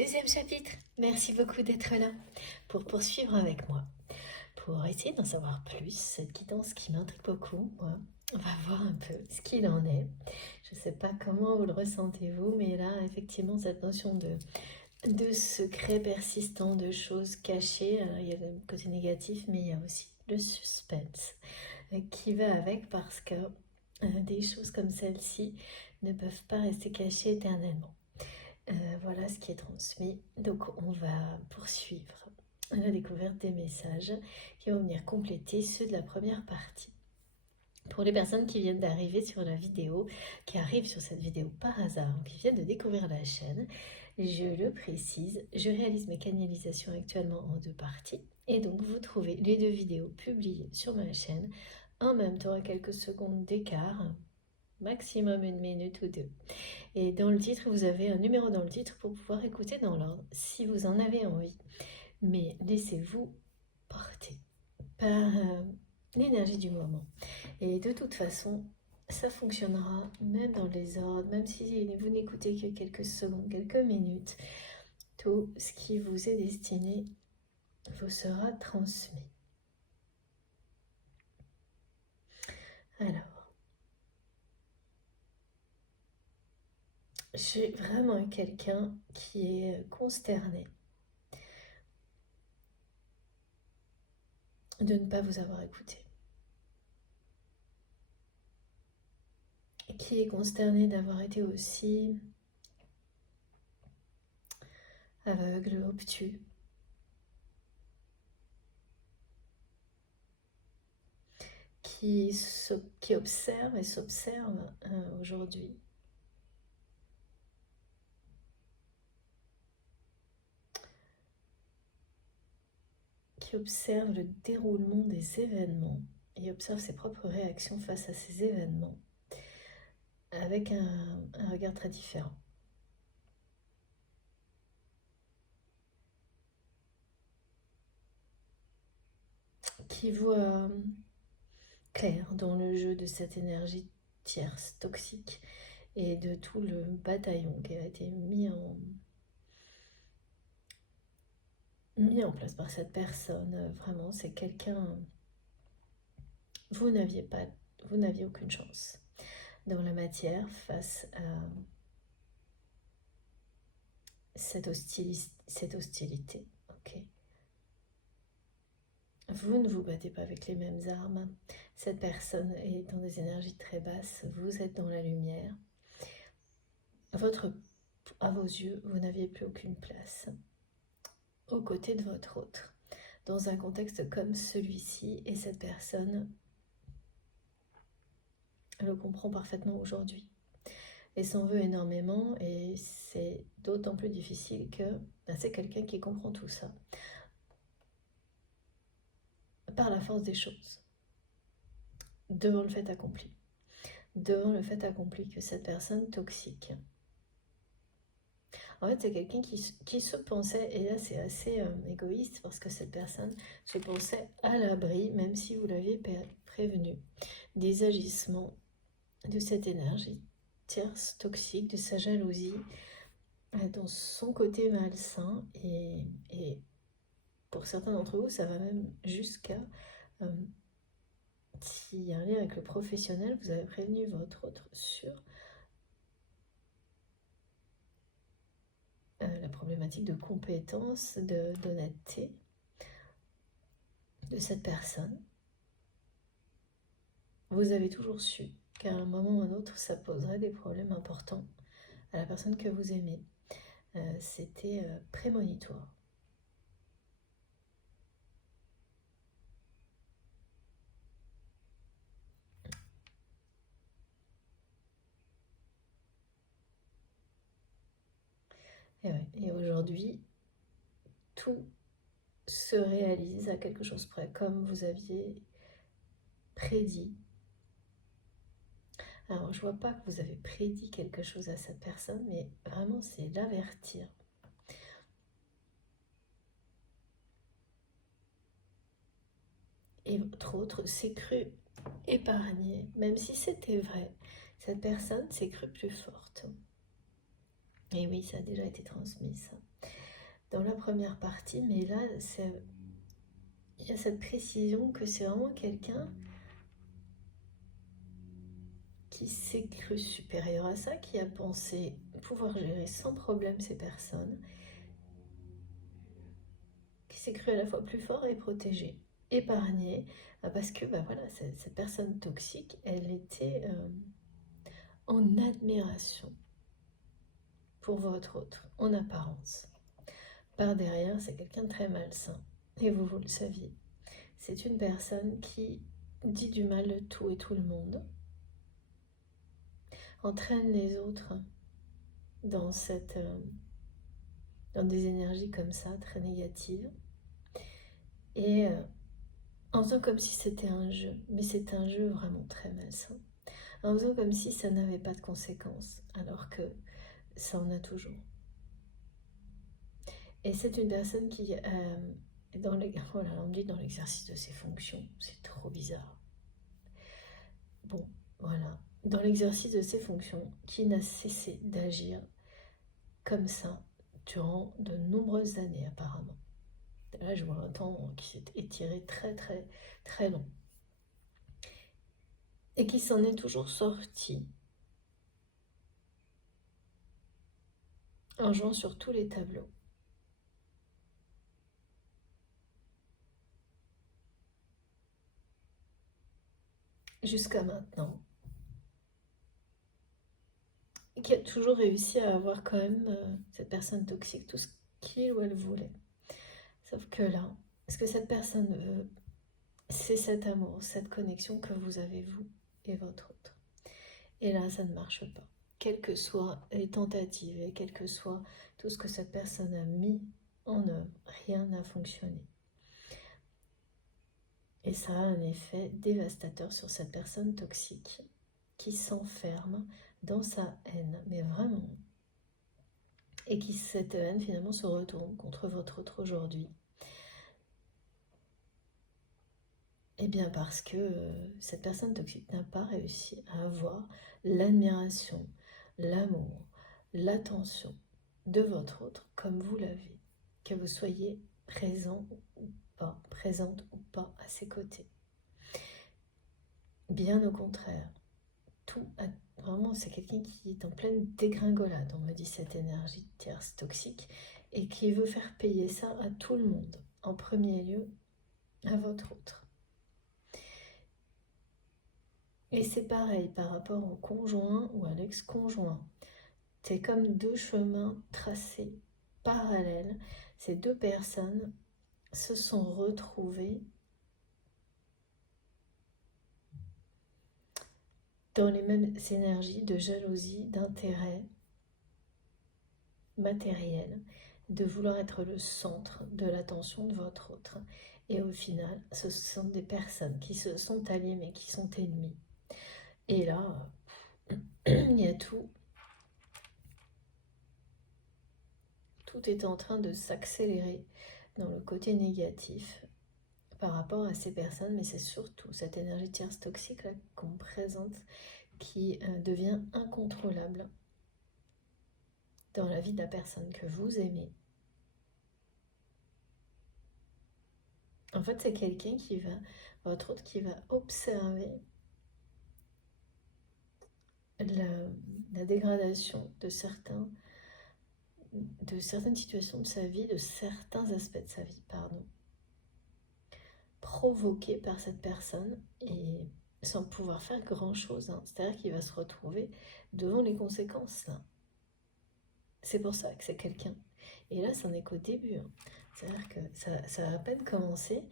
Deuxième chapitre. Merci beaucoup d'être là pour poursuivre avec moi, pour essayer d'en savoir plus, cette guidance qui m'intrigue beaucoup, moi. On va voir un peu ce qu'il en est. Je ne sais pas comment vous le ressentez-vous, mais là, effectivement, cette notion de secret persistant, de choses cachées, alors, il y a le côté négatif, mais il y a aussi le suspense qui va avec parce que des choses comme celle-ci ne peuvent pas rester cachées éternellement. Voilà ce qui est transmis. Donc on va poursuivre la découverte des messages qui vont venir compléter ceux de la première partie. Pour les personnes qui viennent d'arriver sur la vidéo, qui arrivent sur cette vidéo par hasard, qui viennent de découvrir la chaîne, je le précise, je réalise mes canalisations actuellement en 2 parties. Et donc vous trouvez les 2 vidéos publiées sur ma chaîne en même temps à quelques secondes d'écart, maximum 1 minute ou 2. Et dans le titre, vous avez un numéro dans le titre pour pouvoir écouter dans l'ordre si vous en avez envie. Mais laissez-vous porter par l'énergie du moment. Et de toute façon, ça fonctionnera même dans les ordres, même si vous n'écoutez que quelques secondes, quelques minutes. Tout ce qui vous est destiné vous sera transmis. Alors, j'ai vraiment quelqu'un qui est consterné de ne pas vous avoir écouté. Qui est consterné d'avoir été aussi aveugle, obtus, qui observe et s'observe aujourd'hui, qui observe le déroulement des événements et observe ses propres réactions face à ces événements avec un regard très différent. Qui voit clair dans le jeu de cette énergie tierce, toxique, et de tout le bataillon qui a été mis en place par cette personne. Vraiment, c'est quelqu'un... Vous n'aviez aucune chance dans la matière face à cette hostilité. Okay. Vous ne vous battez pas avec les mêmes armes. Cette personne est dans des énergies très basses. Vous êtes dans la lumière. À vos yeux, vous n'aviez plus aucune place aux côtés de votre autre. Dans un contexte comme celui-ci, et cette personne le comprend parfaitement aujourd'hui et s'en veut énormément, et c'est d'autant plus difficile que c'est quelqu'un qui comprend tout ça par la force des choses, devant le fait accompli que cette personne toxique, en fait c'est quelqu'un qui se pensait, et là c'est assez égoïste parce que cette personne se pensait à l'abri, même si vous l'aviez prévenu, des agissements de cette énergie tierce, toxique, de sa jalousie, dans son côté malsain, et pour certains d'entre vous, ça va même jusqu'à, s'il y a un lien avec le professionnel, vous avez prévenu votre autre sur la problématique de compétence, d'honnêteté de cette personne. Vous avez toujours su qu'à un moment ou un autre, ça poserait des problèmes importants à la personne que vous aimez. C'était prémonitoire. Et aujourd'hui, tout se réalise à quelque chose près, comme vous aviez prédit. Alors, je vois pas que vous avez prédit quelque chose à cette personne, mais vraiment, c'est l'avertir. Et votre autre s'est cru épargné, même si c'était vrai. Cette personne s'est crue plus forte. Et oui, ça a déjà été transmis, ça. dans la première partie, mais là, il y a cette précision que c'est vraiment quelqu'un qui s'est cru supérieur à ça, qui a pensé pouvoir gérer sans problème ces personnes, qui s'est cru à la fois plus fort et protégé, épargné, parce que voilà, cette personne toxique, elle était en admiration pour votre autre, en apparence. Par derrière, c'est quelqu'un de très malsain, et vous le saviez. C'est une personne qui dit du mal de tout et tout le monde, entraîne les autres dans dans des énergies comme ça, très négatives, et en faisant comme si c'était un jeu, mais c'est un jeu vraiment très malsain, en faisant comme si ça n'avait pas de conséquences, alors que ça en a toujours. Et c'est une personne qui, voilà, on dit dans l'exercice de ses fonctions, c'est trop bizarre. Bon, voilà, dans l'exercice de ses fonctions, qui n'a cessé d'agir comme ça durant de nombreuses années apparemment. Là, je vois un temps qui s'est étiré très très très long. Et qui s'en est toujours sorti en jouant sur tous les tableaux. Jusqu'à maintenant. Et qui a toujours réussi à avoir quand même cette personne toxique, tout ce qu'il ou elle voulait. Sauf que là, ce que cette personne veut, c'est cet amour, cette connexion que vous avez vous et votre autre. Et là, ça ne marche pas. Quelles que soient les tentatives et quel que soit tout ce que cette personne a mis en œuvre, rien n'a fonctionné. Et ça a un effet dévastateur sur cette personne toxique qui s'enferme dans sa haine, mais vraiment. Et qui, cette haine, finalement, se retourne contre votre autre aujourd'hui. Eh bien parce que cette personne toxique n'a pas réussi à avoir l'admiration, l'amour, l'attention de votre autre comme vous l'avez. Que vous soyez présent ou pas, présente ou pas à ses côtés. Bien au contraire, vraiment c'est quelqu'un qui est en pleine dégringolade, on me dit cette énergie tierce toxique, et qui veut faire payer ça à tout le monde, en premier lieu à votre autre. Et c'est pareil par rapport au conjoint ou à l'ex-conjoint. C'est comme deux chemins tracés parallèles. Ces deux personnes se sont retrouvées dans les mêmes énergies de jalousie, d'intérêt matériel, de vouloir être le centre de l'attention de votre autre. Et au final, ce sont des personnes qui se sont alliées mais qui sont ennemies. Et là, il y a tout. Tout est en train de s'accélérer dans le côté négatif par rapport à ces personnes, mais c'est surtout cette énergie tierce toxique là qu'on présente qui devient incontrôlable dans la vie de la personne que vous aimez. En fait, c'est quelqu'un votre autre qui va observer la dégradation de certaines situations de sa vie, de certains aspects de sa vie, provoqués par cette personne et sans pouvoir faire grand-chose. C'est-à-dire qu'il va se retrouver devant les conséquences. Là. C'est pour ça que c'est quelqu'un. Et là, ça n'est qu'au début. C'est-à-dire que ça a à peine commencé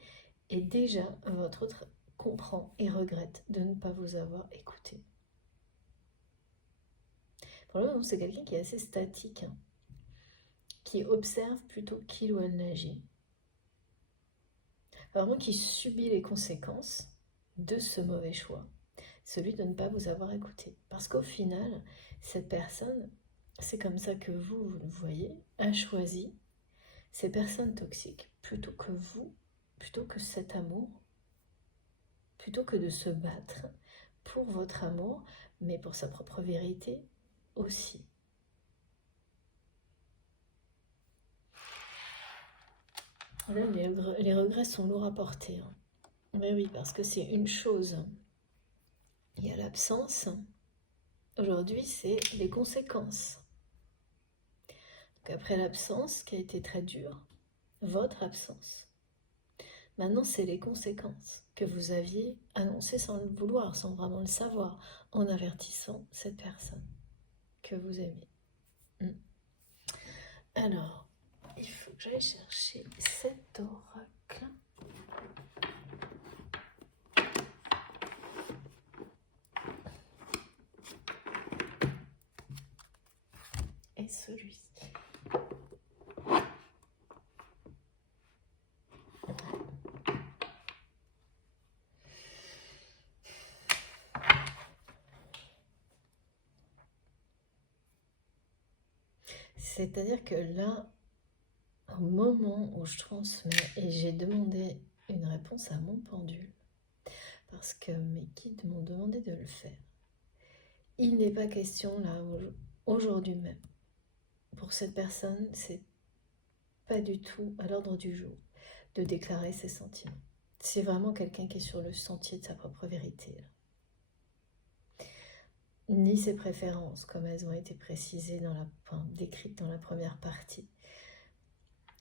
et déjà, votre autre comprend et regrette de ne pas vous avoir écouté. Pour le moment, c'est quelqu'un qui est assez statique, qui observe plutôt qu'il ou elle n'agit. Vraiment qui subit les conséquences de ce mauvais choix, celui de ne pas vous avoir écouté. Parce qu'au final, cette personne, c'est comme ça que vous le voyez, a choisi ces personnes toxiques plutôt que vous, plutôt que cet amour, plutôt que de se battre pour votre amour, mais pour sa propre vérité aussi. Là, les regrets sont lourds à porter. Hein. Mais oui, parce que c'est une chose. Il y a l'absence. Aujourd'hui, c'est les conséquences. Donc après l'absence, qui a été très dure, votre absence. Maintenant, c'est les conséquences que vous aviez annoncées sans le vouloir, sans vraiment le savoir, en avertissant cette personne que vous aimez. Alors, il faut que j'aille chercher cet oracle. Et celui-ci. C'est-à-dire que là, au moment où je transmets, et j'ai demandé une réponse à mon pendule, parce que mes guides m'ont demandé de le faire, il n'est pas question là, aujourd'hui même, pour cette personne, c'est pas du tout à l'ordre du jour de déclarer ses sentiments. C'est vraiment quelqu'un qui est sur le sentier de sa propre vérité. Là. Ni ses préférences, comme elles ont été précisées, décrites dans la première partie.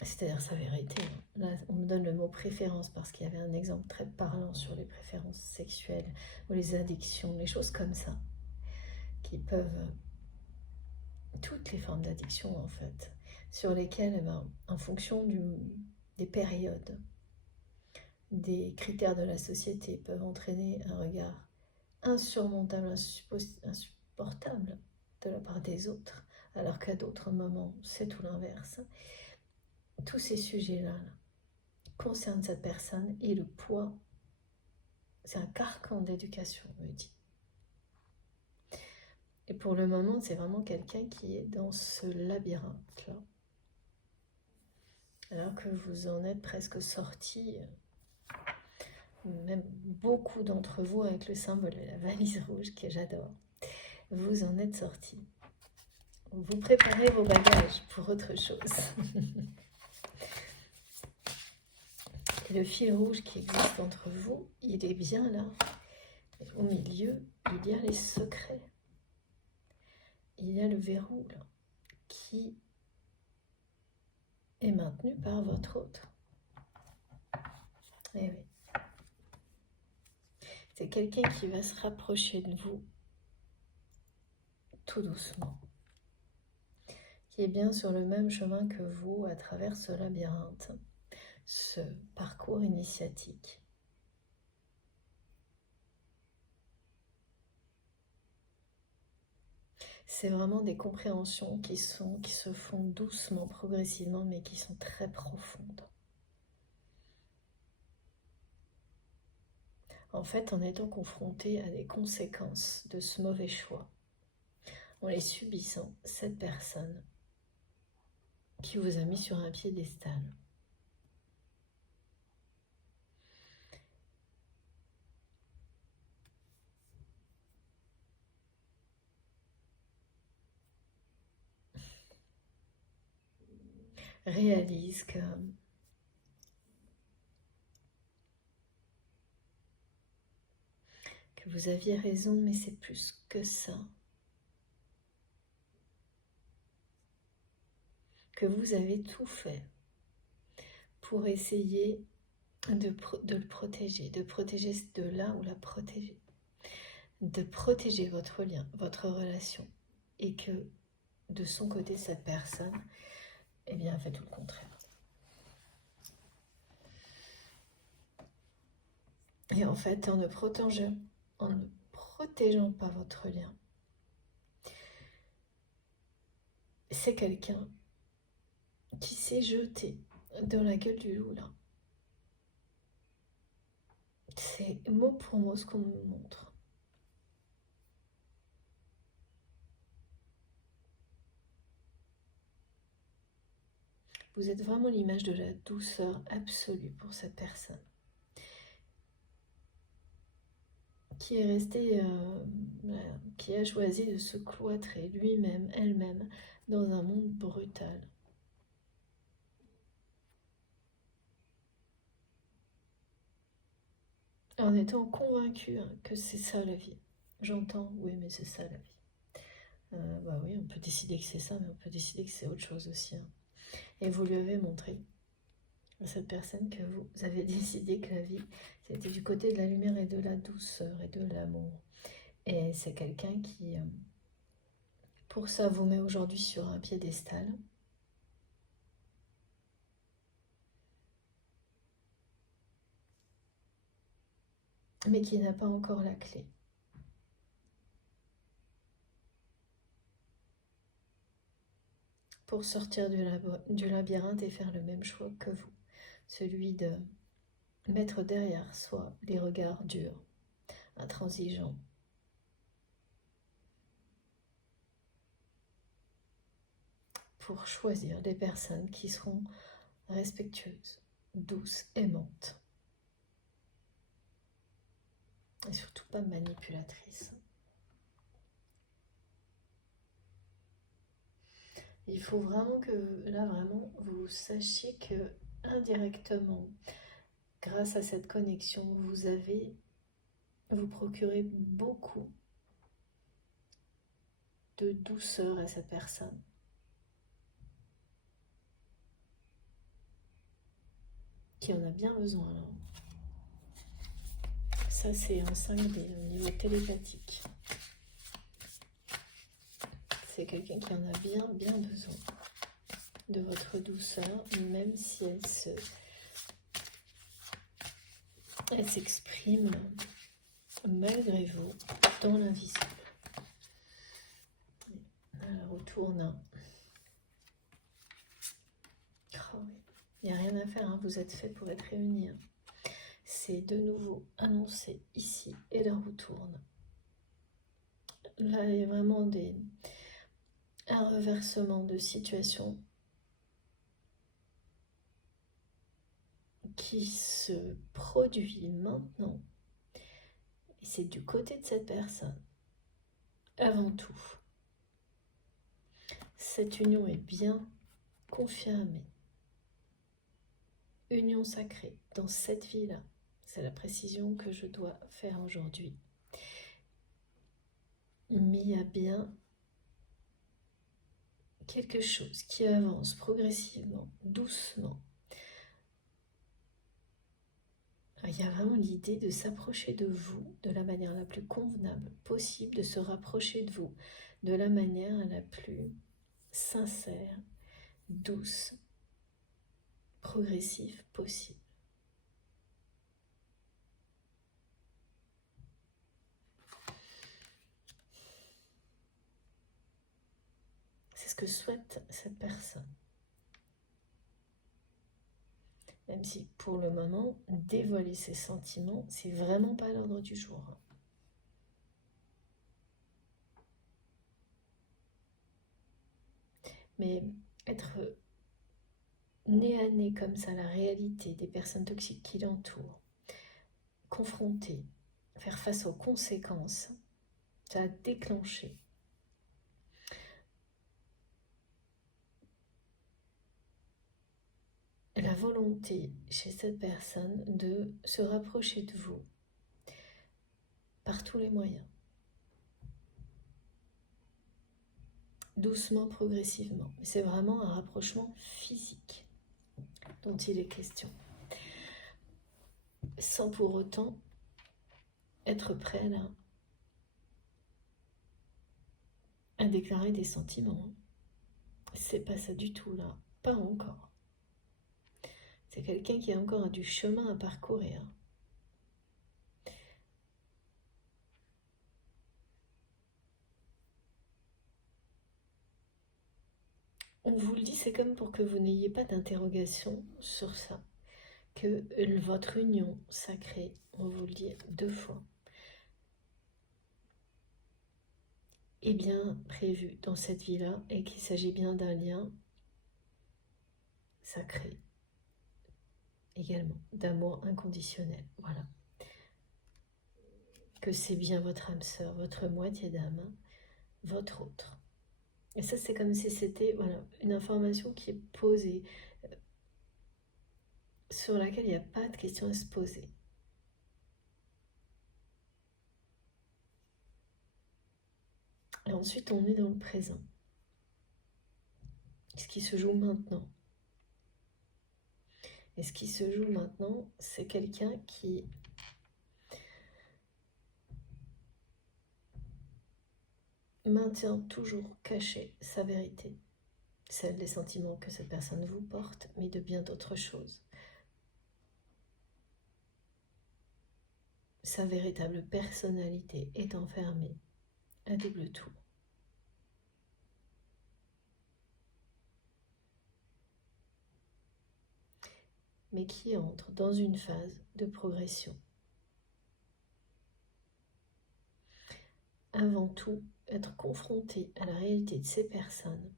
C'est-à-dire sa vérité. Là, on me donne le mot préférence parce qu'il y avait un exemple très parlant sur les préférences sexuelles ou les addictions, les choses comme ça, qui peuvent... Toutes les formes d'addiction, en fait, sur lesquelles, en fonction des périodes, des critères de la société, peuvent entraîner un regard insurmontable, insupportable de la part des autres, alors qu'à d'autres moments, c'est tout l'inverse. Tous ces sujets-là concernent cette personne et le poids, c'est un carcan d'éducation, on me dit. Et pour le moment, c'est vraiment quelqu'un qui est dans ce labyrinthe-là. Alors que vous en êtes presque sortis, même beaucoup d'entre vous avec le symbole de la valise rouge que j'adore, vous en êtes sortis. Vous préparez vos bagages pour autre chose. Et le fil rouge qui existe entre vous, il est bien là. Au milieu, il y a les secrets. Il y a le verrou là, qui est maintenu par votre autre. Eh oui. C'est quelqu'un qui va se rapprocher de vous tout doucement, qui est bien sur le même chemin que vous à travers ce labyrinthe, ce parcours initiatique. C'est vraiment des compréhensions qui se font doucement, progressivement, mais qui sont très profondes. En fait, en étant confronté à des conséquences de ce mauvais choix, en les subissant, cette personne qui vous a mis sur un piédestal, réalise que vous aviez raison, mais c'est plus que ça. Que vous avez tout fait pour essayer de le protéger, de protéger de là où la protéger, de protéger votre lien, votre relation, et que de son côté, cette personne, eh bien, a fait tout le contraire. Et en fait, en ne protégeant pas votre lien, c'est quelqu'un qui s'est jeté dans la gueule du loup là. C'est mot pour mot ce qu'on me montre. Vous êtes vraiment l'image de la douceur absolue pour cette personne. Qui est resté, qui a choisi de se cloîtrer lui-même, elle-même, dans un monde brutal. en étant convaincu que c'est ça la vie. J'entends, oui, mais c'est ça la vie. Bah oui, on peut décider que c'est ça, mais on peut décider que c'est autre chose aussi. Et vous lui avez montré à cette personne que vous avez décidé que la vie, c'était du côté de la lumière et de la douceur et de l'amour. Et c'est quelqu'un qui, pour ça, vous met aujourd'hui sur un piédestal. Mais qui n'a pas encore la clé. Pour sortir du labyrinthe et faire le même choix que vous. Celui de mettre derrière soi les regards durs, intransigeants. Pour choisir des personnes qui seront respectueuses, douces, aimantes. Et surtout pas manipulatrices. Il faut vraiment que, là vraiment, vous sachiez que indirectement, grâce à cette connexion, vous procurez beaucoup de douceur à cette personne. Qui en a bien besoin. Alors. Ça, c'est en 5D, au niveau télépathique. C'est quelqu'un qui en a bien besoin de votre douceur, même si elle s'exprime malgré vous dans l'invisible. Elle retourne. Oh, il n'y a rien à faire, hein. Vous êtes fait pour être réunis. Hein. C'est de nouveau annoncé ici et elle retourne. Là, il y a vraiment un reversement de situation qui se produit maintenant. Et c'est du côté de cette personne. Avant tout, cette union est bien confirmée. Union sacrée dans cette vie-là. C'est la précision que je dois faire aujourd'hui. Mais il y a bien quelque chose qui avance progressivement, doucement. Il y a vraiment l'idée de s'approcher de vous de la manière la plus convenable possible, de se rapprocher de vous de la manière la plus sincère, douce, progressive possible. C'est ce que souhaite cette personne. Même si pour le moment, dévoiler ses sentiments, c'est vraiment pas l'ordre du jour. Mais être nez à nez comme ça la réalité des personnes toxiques qui l'entourent, confronter, faire face aux conséquences, ça a déclenché la volonté chez cette personne de se rapprocher de vous par tous les moyens. Doucement, progressivement. C'est vraiment un rapprochement physique dont il est question. Sans pour autant être prêt là à déclarer des sentiments. C'est pas ça du tout là, pas encore. C'est quelqu'un qui a encore du chemin à parcourir. On vous le dit, c'est comme pour que vous n'ayez pas d'interrogation sur ça, que votre union sacrée, on vous le dit 2 fois, est bien prévue dans cette vie-là et qu'il s'agit bien d'un lien sacré, également d'amour inconditionnel. Voilà. Que c'est bien votre âme sœur, votre moitié d'âme, votre autre. Et ça, c'est comme si c'était une information qui est posée, sur laquelle il n'y a pas de question à se poser. Et ensuite, on est dans le présent. Ce qui se joue maintenant. Et ce qui se joue maintenant, c'est quelqu'un qui maintient toujours cachée sa vérité, celle des sentiments que cette personne vous porte, mais de bien d'autres choses. Sa véritable personnalité est enfermée à double tour. Mais qui entre dans une phase de progression. Avant tout, être confronté à la réalité de ces personnes,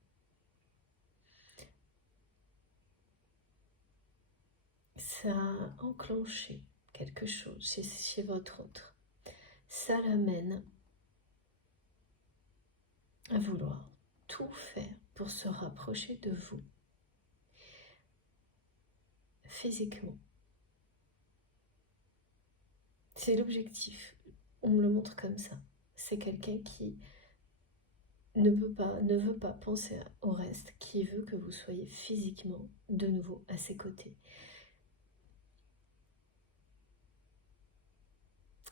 ça a enclenché quelque chose chez votre autre. Ça l'amène à vouloir tout faire pour se rapprocher de vous, physiquement. C'est l'objectif. On me le montre comme ça. C'est quelqu'un qui ne veut pas penser au reste, qui veut que vous soyez physiquement de nouveau à ses côtés.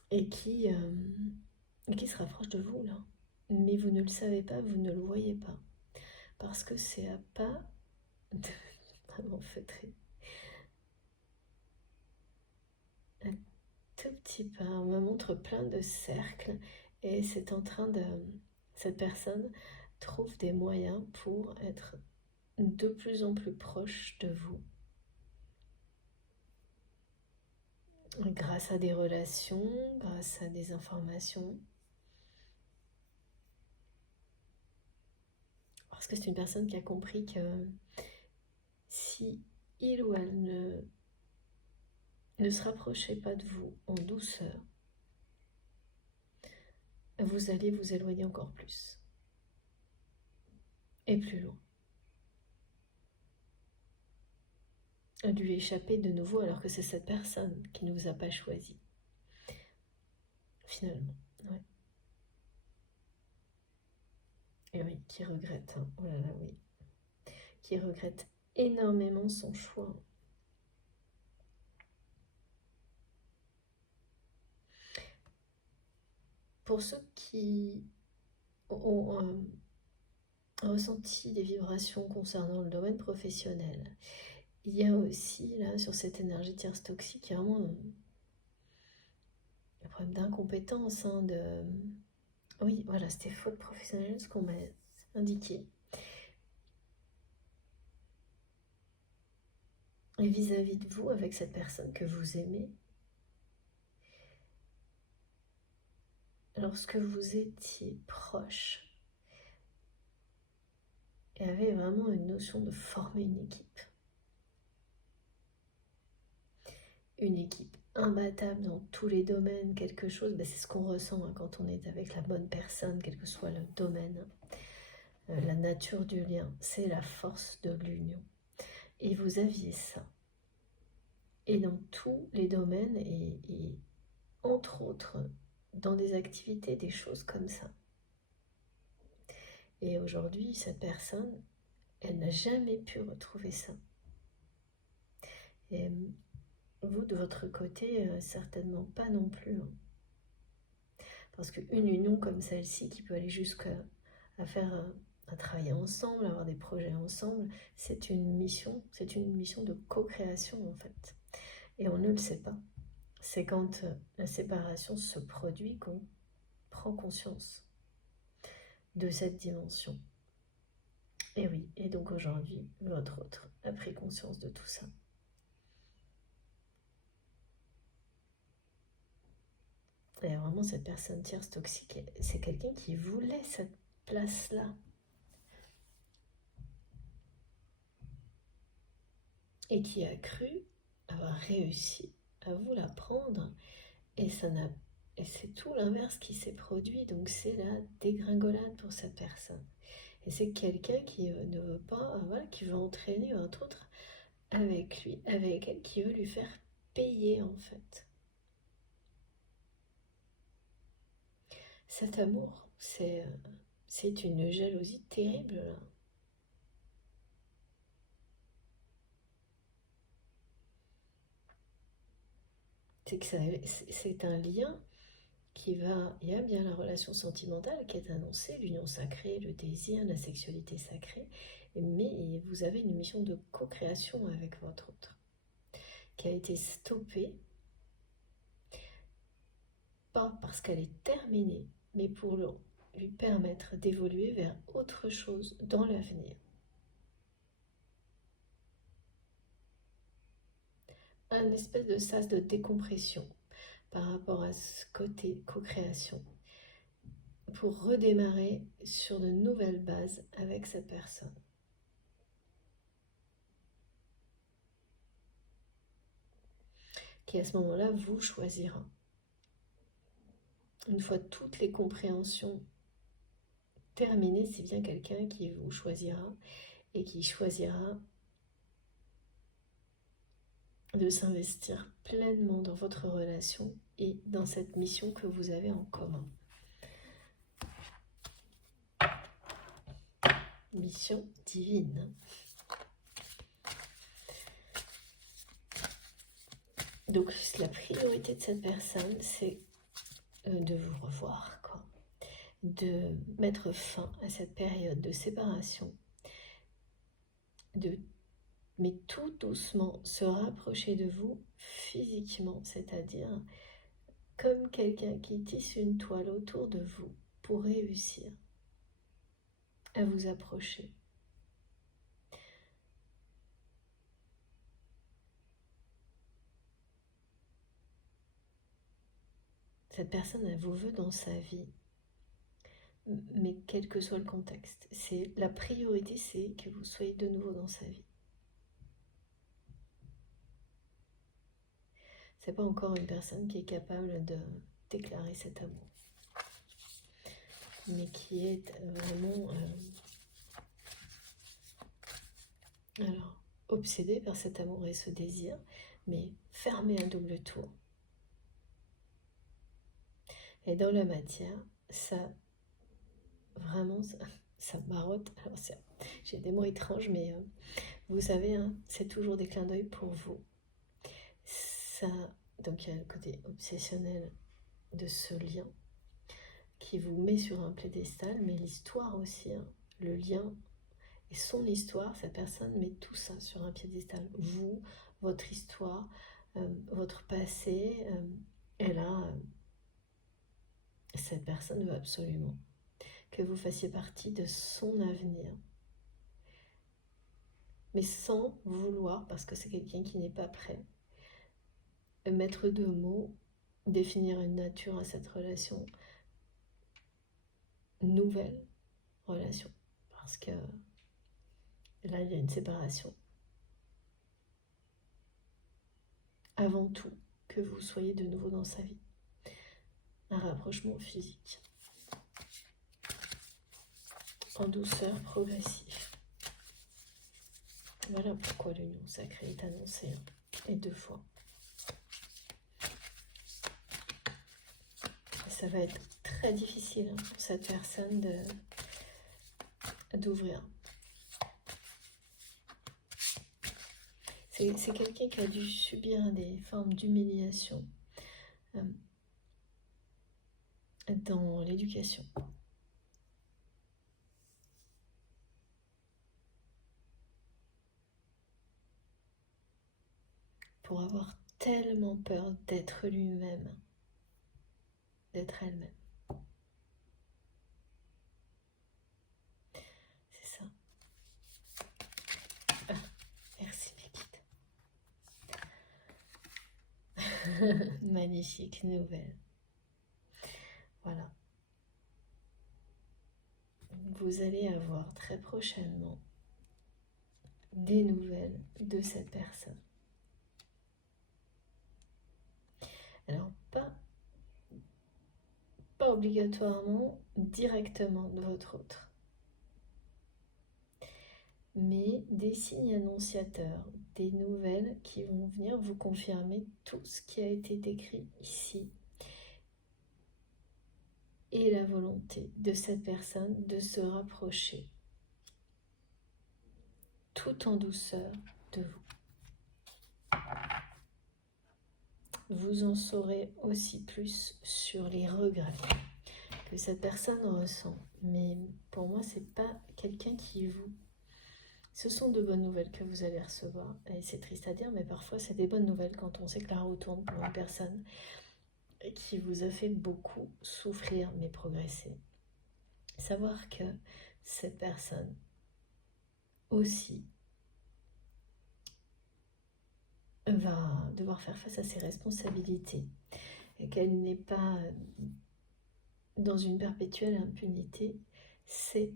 Et qui se rapproche de vous là. Mais vous ne le savez pas, vous ne le voyez pas. Parce que c'est à pas de... Vraiment feutré. Un tout petit pas, on me montre plein de cercles et c'est en train de... Cette personne trouve des moyens pour être de plus en plus proche de vous. Grâce à des relations, grâce à des informations. Parce que c'est une personne qui a compris que si il ou elle ne se rapprochez pas de vous en douceur, vous allez vous éloigner encore plus et plus loin. À lui échapper de nouveau alors que c'est cette personne qui ne vous a pas choisi. Finalement, ouais. Et oui, qui regrette, hein. Oh là là, oui. Qui regrette énormément son choix. Pour ceux qui ont ressenti des vibrations concernant le domaine professionnel, il y a aussi, là, sur cette énergie tierce toxique, il y a vraiment un problème d'incompétence, hein, de... Oui, voilà, c'était faute professionnelle, ce qu'on m'a indiqué. Et vis-à-vis de vous, avec cette personne que vous aimez, lorsque vous étiez proche, il y avait vraiment une notion de former une équipe. Une équipe imbattable dans tous les domaines, quelque chose, ben c'est ce qu'on ressent, hein, quand on est avec la bonne personne, quel que soit le domaine. La nature du lien, c'est la force de l'union. Et vous aviez ça. Et dans tous les domaines, et entre autres, dans des activités, des choses comme ça. Et aujourd'hui, cette personne, elle n'a jamais pu retrouver ça. Et vous, de votre côté, certainement pas non plus. Hein. Parce qu'une union comme celle-ci, qui peut aller jusqu'à faire... à travailler ensemble, avoir des projets ensemble, c'est une mission de co-création en fait. Et on ne le sait pas. C'est quand la séparation se produit qu'on prend conscience de cette dimension. Et oui, et donc aujourd'hui, votre autre a pris conscience de tout ça. Et vraiment, cette personne tierce toxique, c'est quelqu'un qui voulait cette place-là. Et qui a cru avoir réussi à vous la prendre. Et c'est tout l'inverse qui s'est produit. Donc c'est la dégringolade pour cette personne. Et c'est quelqu'un qui ne veut pas, voilà, qui veut entraîner entre autres avec lui, avec elle, qui veut lui faire payer en fait. Cet amour, c'est C'est une jalousie terrible là. C'est que c'est un lien qui va, il y a bien la relation sentimentale qui est annoncée, l'union sacrée, le désir, la sexualité sacrée, mais vous avez une mission de co-création avec votre autre qui a été stoppée, pas parce qu'elle est terminée, mais pour lui permettre d'évoluer vers autre chose dans l'avenir. Un espèce de sas de décompression par rapport à ce côté co-création pour redémarrer sur de nouvelles bases avec cette personne. Qui à ce moment-là vous choisira. Une fois toutes les compréhensions terminées, c'est bien quelqu'un qui vous choisira et qui choisira de s'investir pleinement dans votre relation et dans cette mission que vous avez en commun. Mission divine. Donc la priorité de cette personne, c'est de vous revoir, quoi. De mettre fin à cette période de séparation, mais tout doucement se rapprocher de vous physiquement, c'est-à-dire comme quelqu'un qui tisse une toile autour de vous pour réussir à vous approcher. Cette personne, elle vous veut dans sa vie, mais quel que soit le contexte. La priorité, c'est que vous soyez de nouveau dans sa vie. C'est pas encore une personne qui est capable de déclarer cet amour, mais qui est vraiment alors obsédée par cet amour et ce désir, mais fermé à double tour. Et dans la matière, ça vraiment, ça marotte. Alors j'ai des mots étranges, mais vous savez, hein, c'est toujours des clins d'œil pour vous. Ça, donc il y a le côté obsessionnel de ce lien qui vous met sur un piédestal, mais l'histoire aussi, hein, le lien et son histoire, cette personne met tout ça sur un piédestal. Vous, votre histoire, votre passé, cette personne veut absolument que vous fassiez partie de son avenir. Mais sans vouloir, parce que c'est quelqu'un qui n'est pas prêt, mettre de mots, définir une nature à cette relation, nouvelle relation. Parce que là, il y a une séparation. Avant tout, que vous soyez de nouveau dans sa vie. Un rapprochement physique. En douceur progressive. Voilà pourquoi l'union sacrée est annoncée, hein, et 2 fois. Et ça va être très difficile, hein, pour cette personne d'ouvrir. C'est quelqu'un qui a dû subir des formes d'humiliation dans l'éducation. Pour avoir tellement peur d'être lui-même, d'être elle-même. C'est ça. Ah, merci mes guides. Magnifique nouvelle. Voilà. Vous allez avoir très prochainement des nouvelles de cette personne. Alors, pas obligatoirement directement de votre autre, mais des signes annonciateurs, des nouvelles qui vont venir vous confirmer tout ce qui a été décrit ici. et la volonté de cette personne de se rapprocher tout en douceur de vous. Vous en saurez aussi plus sur les regrets que cette personne ressent. Mais pour moi, c'est pas quelqu'un qui vous... Ce sont de bonnes nouvelles que vous allez recevoir. Et c'est triste à dire, mais parfois c'est des bonnes nouvelles quand on sait que la roue tourne pour une personne qui vous a fait beaucoup souffrir mais progresser. Savoir que cette personne aussi va devoir faire face à ses responsabilités et qu'elle n'est pas dans une perpétuelle impunité, c'est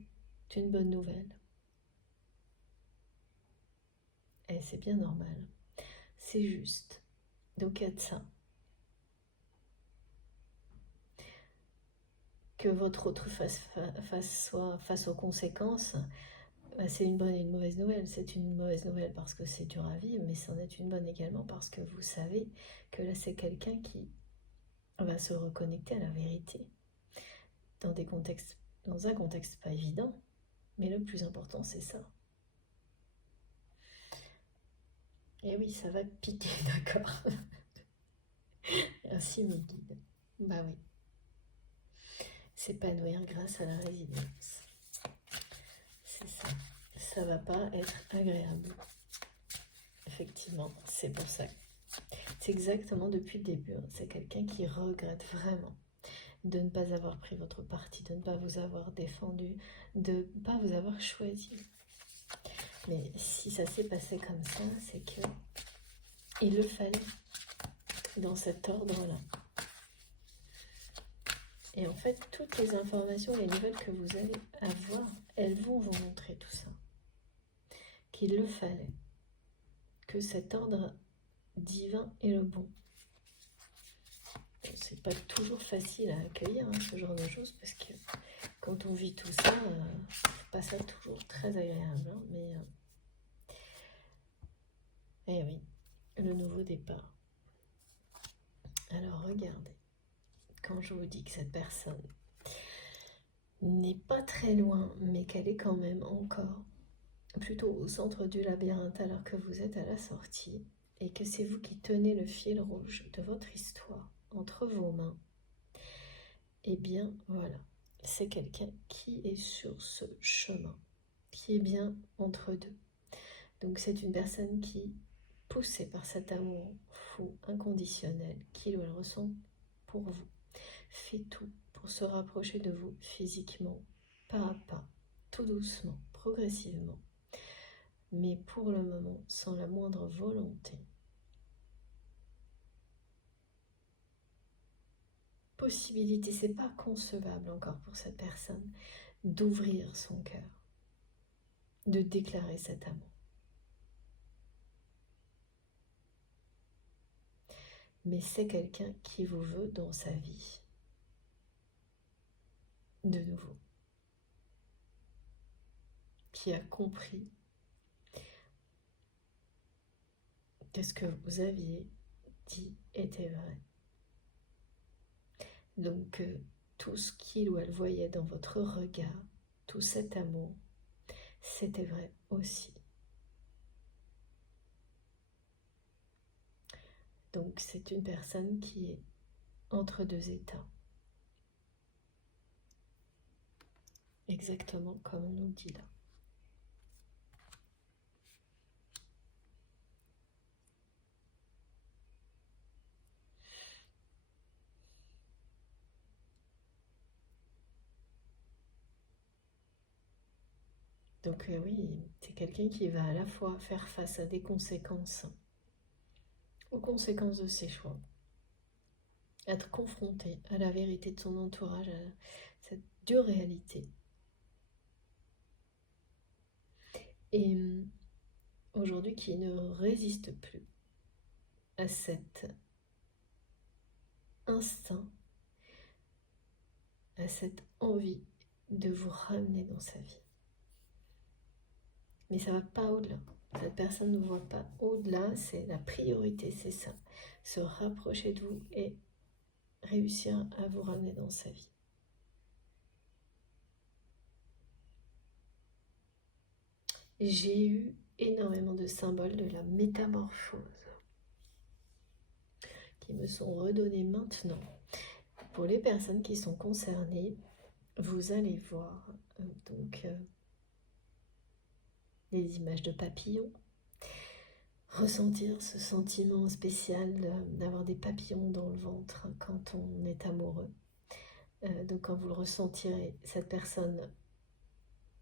une bonne nouvelle. Et c'est bien normal. C'est juste. Donc, à ça. Que votre autre soit face aux conséquences, c'est une bonne et une mauvaise nouvelle. C'est une mauvaise nouvelle parce que c'est dur à vivre, mais c'en est une bonne également parce que vous savez que là, c'est quelqu'un qui va se reconnecter à la vérité dans un contexte pas évident, mais le plus important, c'est ça. Et oui, ça va piquer, d'accord. Ainsi mes guides. Bah oui. S'épanouir grâce à la résilience. C'est ça. Ça va pas être agréable. Effectivement, c'est pour ça. C'est exactement depuis le début. C'est quelqu'un qui regrette vraiment de ne pas avoir pris votre parti, de ne pas vous avoir défendu, de ne pas vous avoir choisi. Mais si ça s'est passé comme ça, c'est que il le fallait dans cet ordre-là. Et en fait, toutes les informations, les nouvelles que vous allez avoir, elles vont vous montrer tout ça. Qu'il le fallait. Que cet ordre divin est le bon. C'est pas toujours facile à accueillir ce genre de choses parce que quand on vit tout ça, c'est pas ça toujours très agréable. Mais eh oui, le nouveau départ. Alors regardez, quand je vous dis que cette personne n'est pas très loin, mais qu'elle est quand même encore plutôt au centre du labyrinthe alors que vous êtes à la sortie et que c'est vous qui tenez le fil rouge de votre histoire entre vos mains, eh bien voilà, c'est quelqu'un qui est sur ce chemin, qui est bien entre deux. Donc c'est une personne qui, poussée par cet amour fou, inconditionnel, qu'il ou elle ressent pour vous, fait tout pour se rapprocher de vous physiquement, pas à pas, tout doucement, progressivement, mais pour le moment sans la moindre volonté. Possibilité, c'est pas concevable encore pour cette personne d'ouvrir son cœur, de déclarer cet amour. Mais c'est quelqu'un qui vous veut dans sa vie, de nouveau, qui a compris que ce que vous aviez dit était vrai. Donc tout ce qu'il ou elle voyait dans votre regard, tout cet amour, c'était vrai aussi. Donc c'est une personne qui est entre deux états. Exactement comme on nous dit là. Donc oui, c'est quelqu'un qui va à la fois faire face à des conséquences, aux conséquences de ses choix, être confronté à la vérité de son entourage, à cette dure réalité. Et aujourd'hui qui ne résiste plus à cet instinct, à cette envie de vous ramener dans sa vie. Mais ça ne va pas au-delà. Cette personne ne voit pas au-delà, c'est la priorité, c'est ça. Se rapprocher de vous et réussir à vous ramener dans sa vie. j'ai eu énormément de symboles de la métamorphose qui me sont redonnés maintenant. Pour les personnes qui sont concernées, vous allez voir donc les images de papillons, ressentir ce sentiment spécial d'avoir des papillons dans le ventre quand on est amoureux. Donc quand vous le ressentirez, cette personne,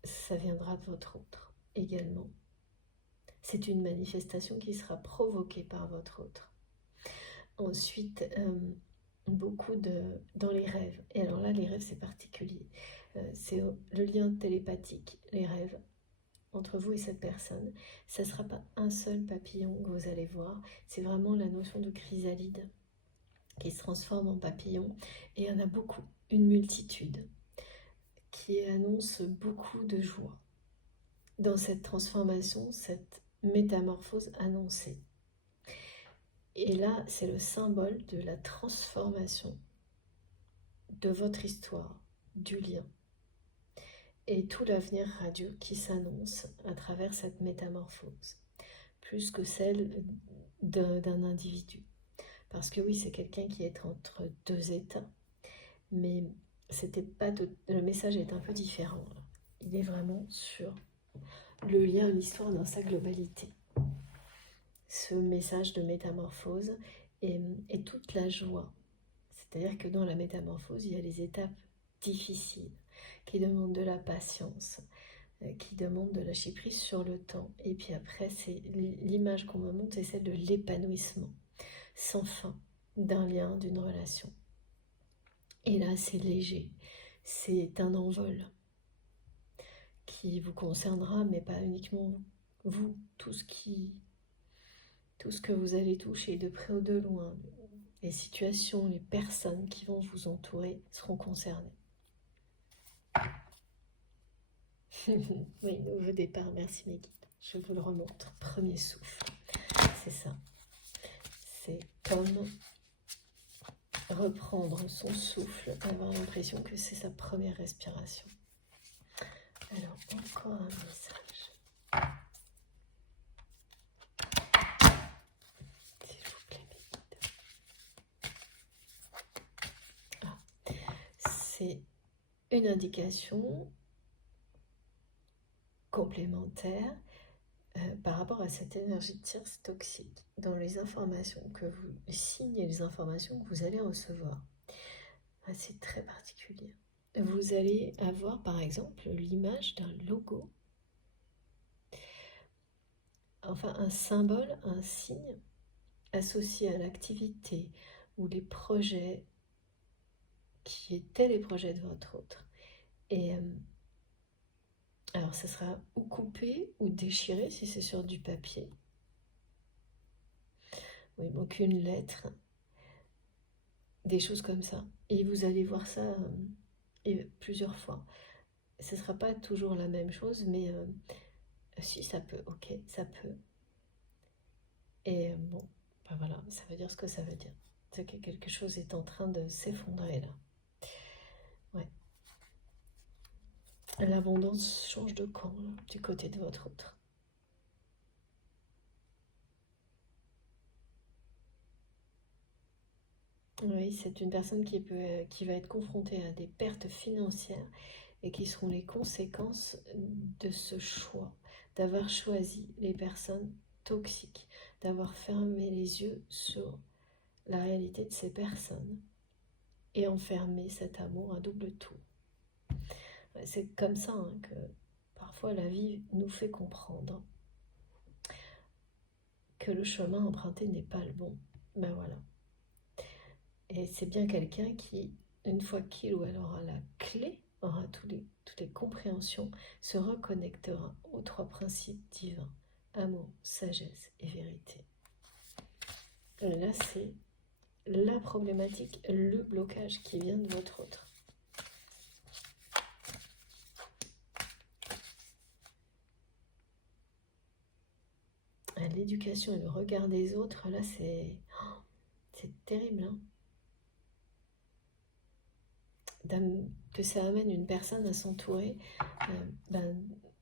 ça viendra de votre autre également. C'est une manifestation qui sera provoquée par votre autre. Ensuite, beaucoup dans les rêves. Et alors là, les rêves, c'est particulier. C'est le lien télépathique, les rêves entre vous et cette personne. Ça ne sera pas un seul papillon que vous allez voir. C'est vraiment la notion de chrysalide qui se transforme en papillon. Et il y en a beaucoup, une multitude, qui annonce beaucoup de joie dans cette transformation, cette métamorphose annoncée. Et là, c'est le symbole de la transformation de votre histoire, du lien, et tout l'avenir radieux qui s'annonce à travers cette métamorphose, plus que celle d'un individu. Parce que oui, c'est quelqu'un qui est entre deux états, mais c'était pas le message est un peu différent. Il est vraiment sur le lien à l'histoire dans sa globalité. Ce message de métamorphose et toute la joie. C'est-à-dire que dans la métamorphose, il y a les étapes difficiles qui demandent de la patience, qui demandent de lâcher prise sur le temps. Et puis après, c'est l'image qu'on me montre, c'est celle de l'épanouissement sans fin d'un lien, d'une relation. Et là, c'est léger, c'est un envol qui vous concernera, mais pas uniquement vous, tout ce que vous allez toucher de près ou de loin, les situations, les personnes qui vont vous entourer seront concernées. Oui, nouveau départ, merci mes guides. Je vous le remontre. Premier souffle, c'est ça. C'est comme reprendre son souffle, avoir l'impression que c'est sa première respiration. Alors, encore un message. S'il vous plaît, mes guides. C'est une indication complémentaire par rapport à cette énergie de tierce toxique dans les informations les signes et les informations que vous allez recevoir. C'est très particulier. Vous allez avoir par exemple l'image d'un logo, enfin un symbole, un signe associé à l'activité ou les projets qui étaient les projets de votre autre. Et alors ça sera ou coupé ou déchiré si c'est sur du papier. Oui, donc une lettre, des choses comme ça. Et vous allez voir ça plusieurs fois. Ce ne sera pas toujours la même chose, mais si ça peut, ok, ça peut. Et bon, ben voilà, ça veut dire ce que ça veut dire. C'est que quelque chose est en train de s'effondrer là. Ouais. L'abondance change de camp là, du côté de votre autre. Oui, c'est une personne qui va être confrontée à des pertes financières et qui seront les conséquences de ce choix, d'avoir choisi les personnes toxiques, d'avoir fermé les yeux sur la réalité de ces personnes et enfermé cet amour à double tour. C'est comme ça que parfois la vie nous fait comprendre que le chemin emprunté n'est pas le bon. Ben voilà. Et c'est bien quelqu'un qui, une fois qu'il ou elle aura la clé, aura toutes les compréhensions, se reconnectera aux trois principes divins, amour, sagesse et vérité. Et là, c'est la problématique, le blocage qui vient de votre autre. L'éducation et le regard des autres, là, c'est terrible. Que ça amène une personne à s'entourer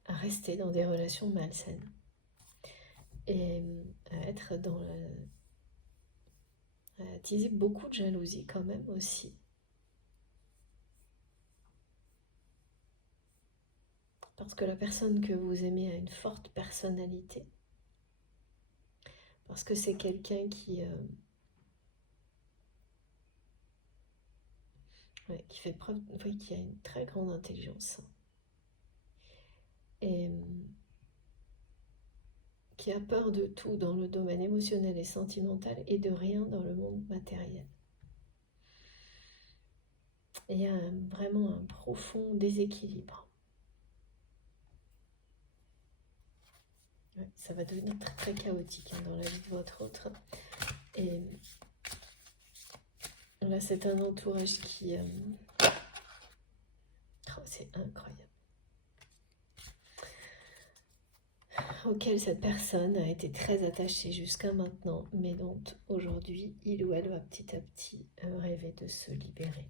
à rester dans des relations malsaines et à être dans à attiser beaucoup de jalousie quand même aussi. Parce que la personne que vous aimez a une forte personnalité. Parce que c'est quelqu'un qui fait preuve, qui a une très grande intelligence. Et qui a peur de tout dans le domaine émotionnel et sentimental et de rien dans le monde matériel. Et il y a vraiment un profond déséquilibre. Ouais, ça va devenir très, très chaotique dans la vie de votre autre. Et là, c'est un entourage qui... Oh, c'est incroyable. Auquel cette personne a été très attachée jusqu'à maintenant, mais dont aujourd'hui, il ou elle va petit à petit rêver de se libérer.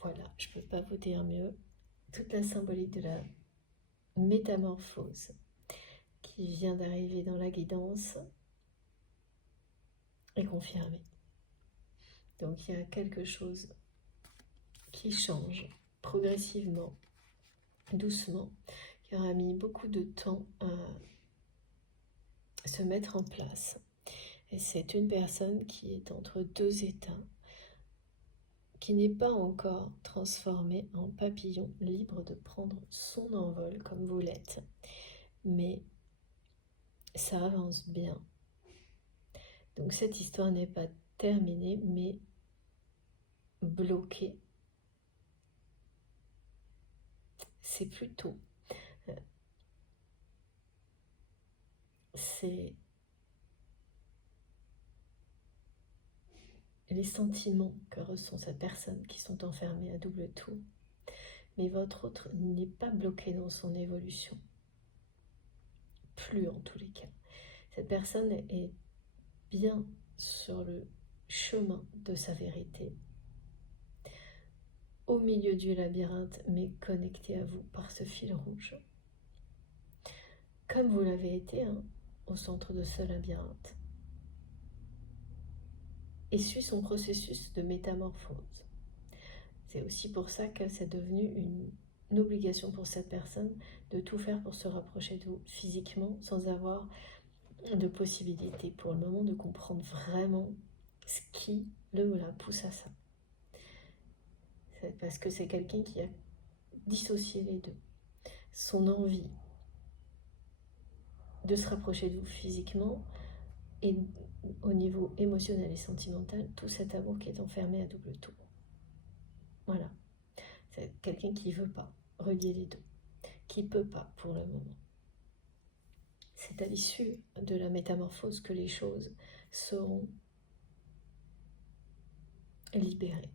Voilà, je ne peux pas vous dire mieux. Toute la symbolique de la métamorphose qui vient d'arriver dans la guidance est confirmée. Donc il y a quelque chose qui change progressivement, doucement, qui aura mis beaucoup de temps à se mettre en place. Et c'est une personne qui est entre deux états, qui n'est pas encore transformée en papillon, libre de prendre son envol comme vous l'êtes. Mais ça avance bien. Donc cette histoire n'est pas terminée, mais bloquée. C'est plutôt... c'est les sentiments que ressent cette personne qui sont enfermés à double tour. Mais votre autre n'est pas bloqué dans son évolution. Plus en tous les cas. Cette personne est bien sur le chemin de sa vérité, au milieu du labyrinthe, mais connecté à vous par ce fil rouge. Comme vous l'avez été, au centre de ce labyrinthe. Et suit son processus de métamorphose. C'est aussi pour ça que c'est devenu une obligation pour cette personne de tout faire pour se rapprocher de vous physiquement sans avoir de possibilité pour le moment de comprendre vraiment ce qui le ou la pousse à ça. C'est parce que c'est quelqu'un qui a dissocié les deux. Son envie de se rapprocher de vous physiquement et au niveau émotionnel et sentimental, tout cet amour qui est enfermé à double tour. Voilà. C'est quelqu'un qui ne veut pas relier les deux, qui ne peut pas pour le moment. C'est à l'issue de la métamorphose que les choses seront libérées.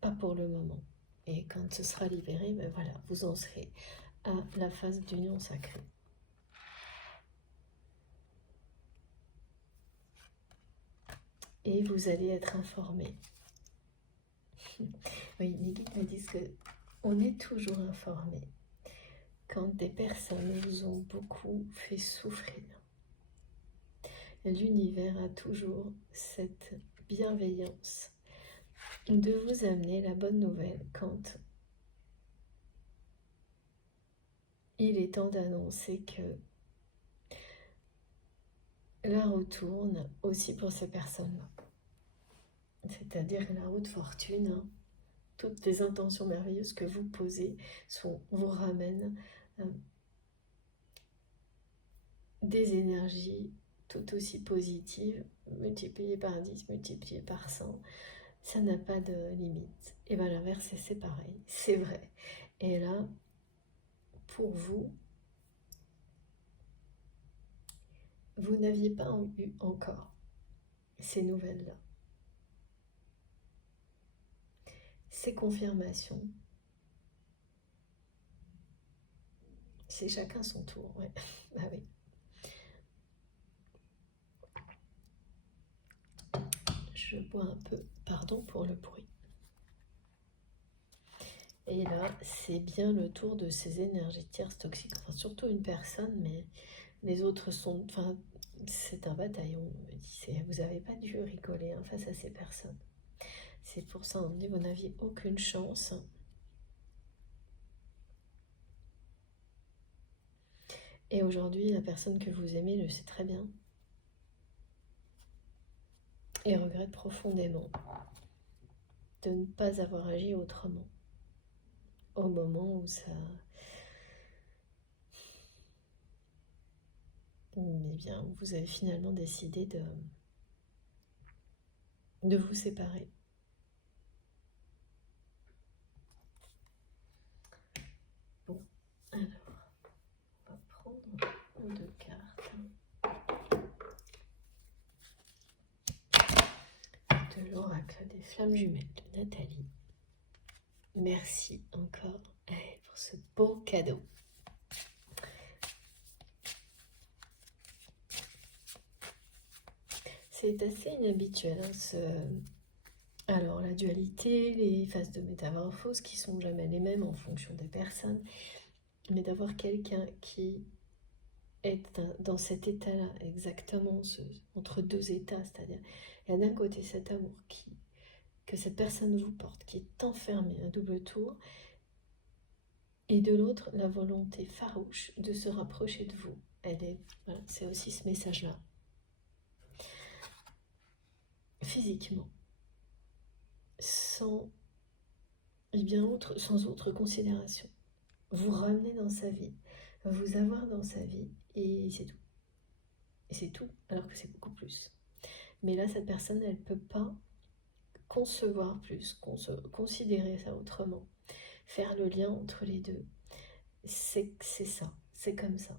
Pas pour le moment. Et quand ce sera libéré, ben voilà, vous en serez à la phase d'union sacrée. Et vous allez être informé. Oui, les guides me disent que on est toujours informé quand des personnes vous ont beaucoup fait souffrir. L'univers a toujours cette bienveillance de vous amener la bonne nouvelle quand il est temps d'annoncer que la roue tourne aussi pour ces personnes-là. C'est-à-dire la roue de fortune, toutes les intentions merveilleuses que vous posez vous ramènent des énergies tout aussi positives, multipliées par 10, multipliées par 100. Ça n'a pas de limite. Et bien l'inverse, c'est pareil, c'est vrai. Et là, pour vous, vous n'aviez pas eu encore ces nouvelles-là. Ces confirmations. C'est chacun son tour, ouais. Ah oui. Je bois un peu, pardon pour le bruit. Et là, c'est bien le tour de ces énergies tierces toxiques, enfin surtout une personne, mais les autres sont... Enfin, c'est un bataillon, vous n'avez pas dû rigoler hein, face à ces personnes. C'est pour ça, on me dit, vous n'aviez aucune chance. Et aujourd'hui, la personne que vous aimez le sait très bien. Et regrette profondément de ne pas avoir agi autrement. Au moment où ça... Eh bien, vous avez finalement décidé de vous séparer. Bon, alors, on va prendre 2 cartes. De l'oracle des flammes jumelles de Nathalie. Merci encore pour ce beau cadeau. C'est assez inhabituel, hein, Alors, la dualité, les phases de métamorphose qui sont jamais les mêmes en fonction des personnes, mais d'avoir quelqu'un qui est dans cet état-là, exactement, entre deux états, c'est-à-dire, il y a d'un côté cet amour que cette personne vous porte, qui est enfermé à double tour, et de l'autre, la volonté farouche de se rapprocher de vous. Voilà, c'est aussi ce message-là. Physiquement, sans autre considération. Vous ramener dans sa vie, vous avoir dans sa vie, et c'est tout. Et c'est tout, alors que c'est beaucoup plus. Mais là, cette personne, elle ne peut pas concevoir plus, considérer ça autrement, faire le lien entre les deux. C'est ça, c'est comme ça.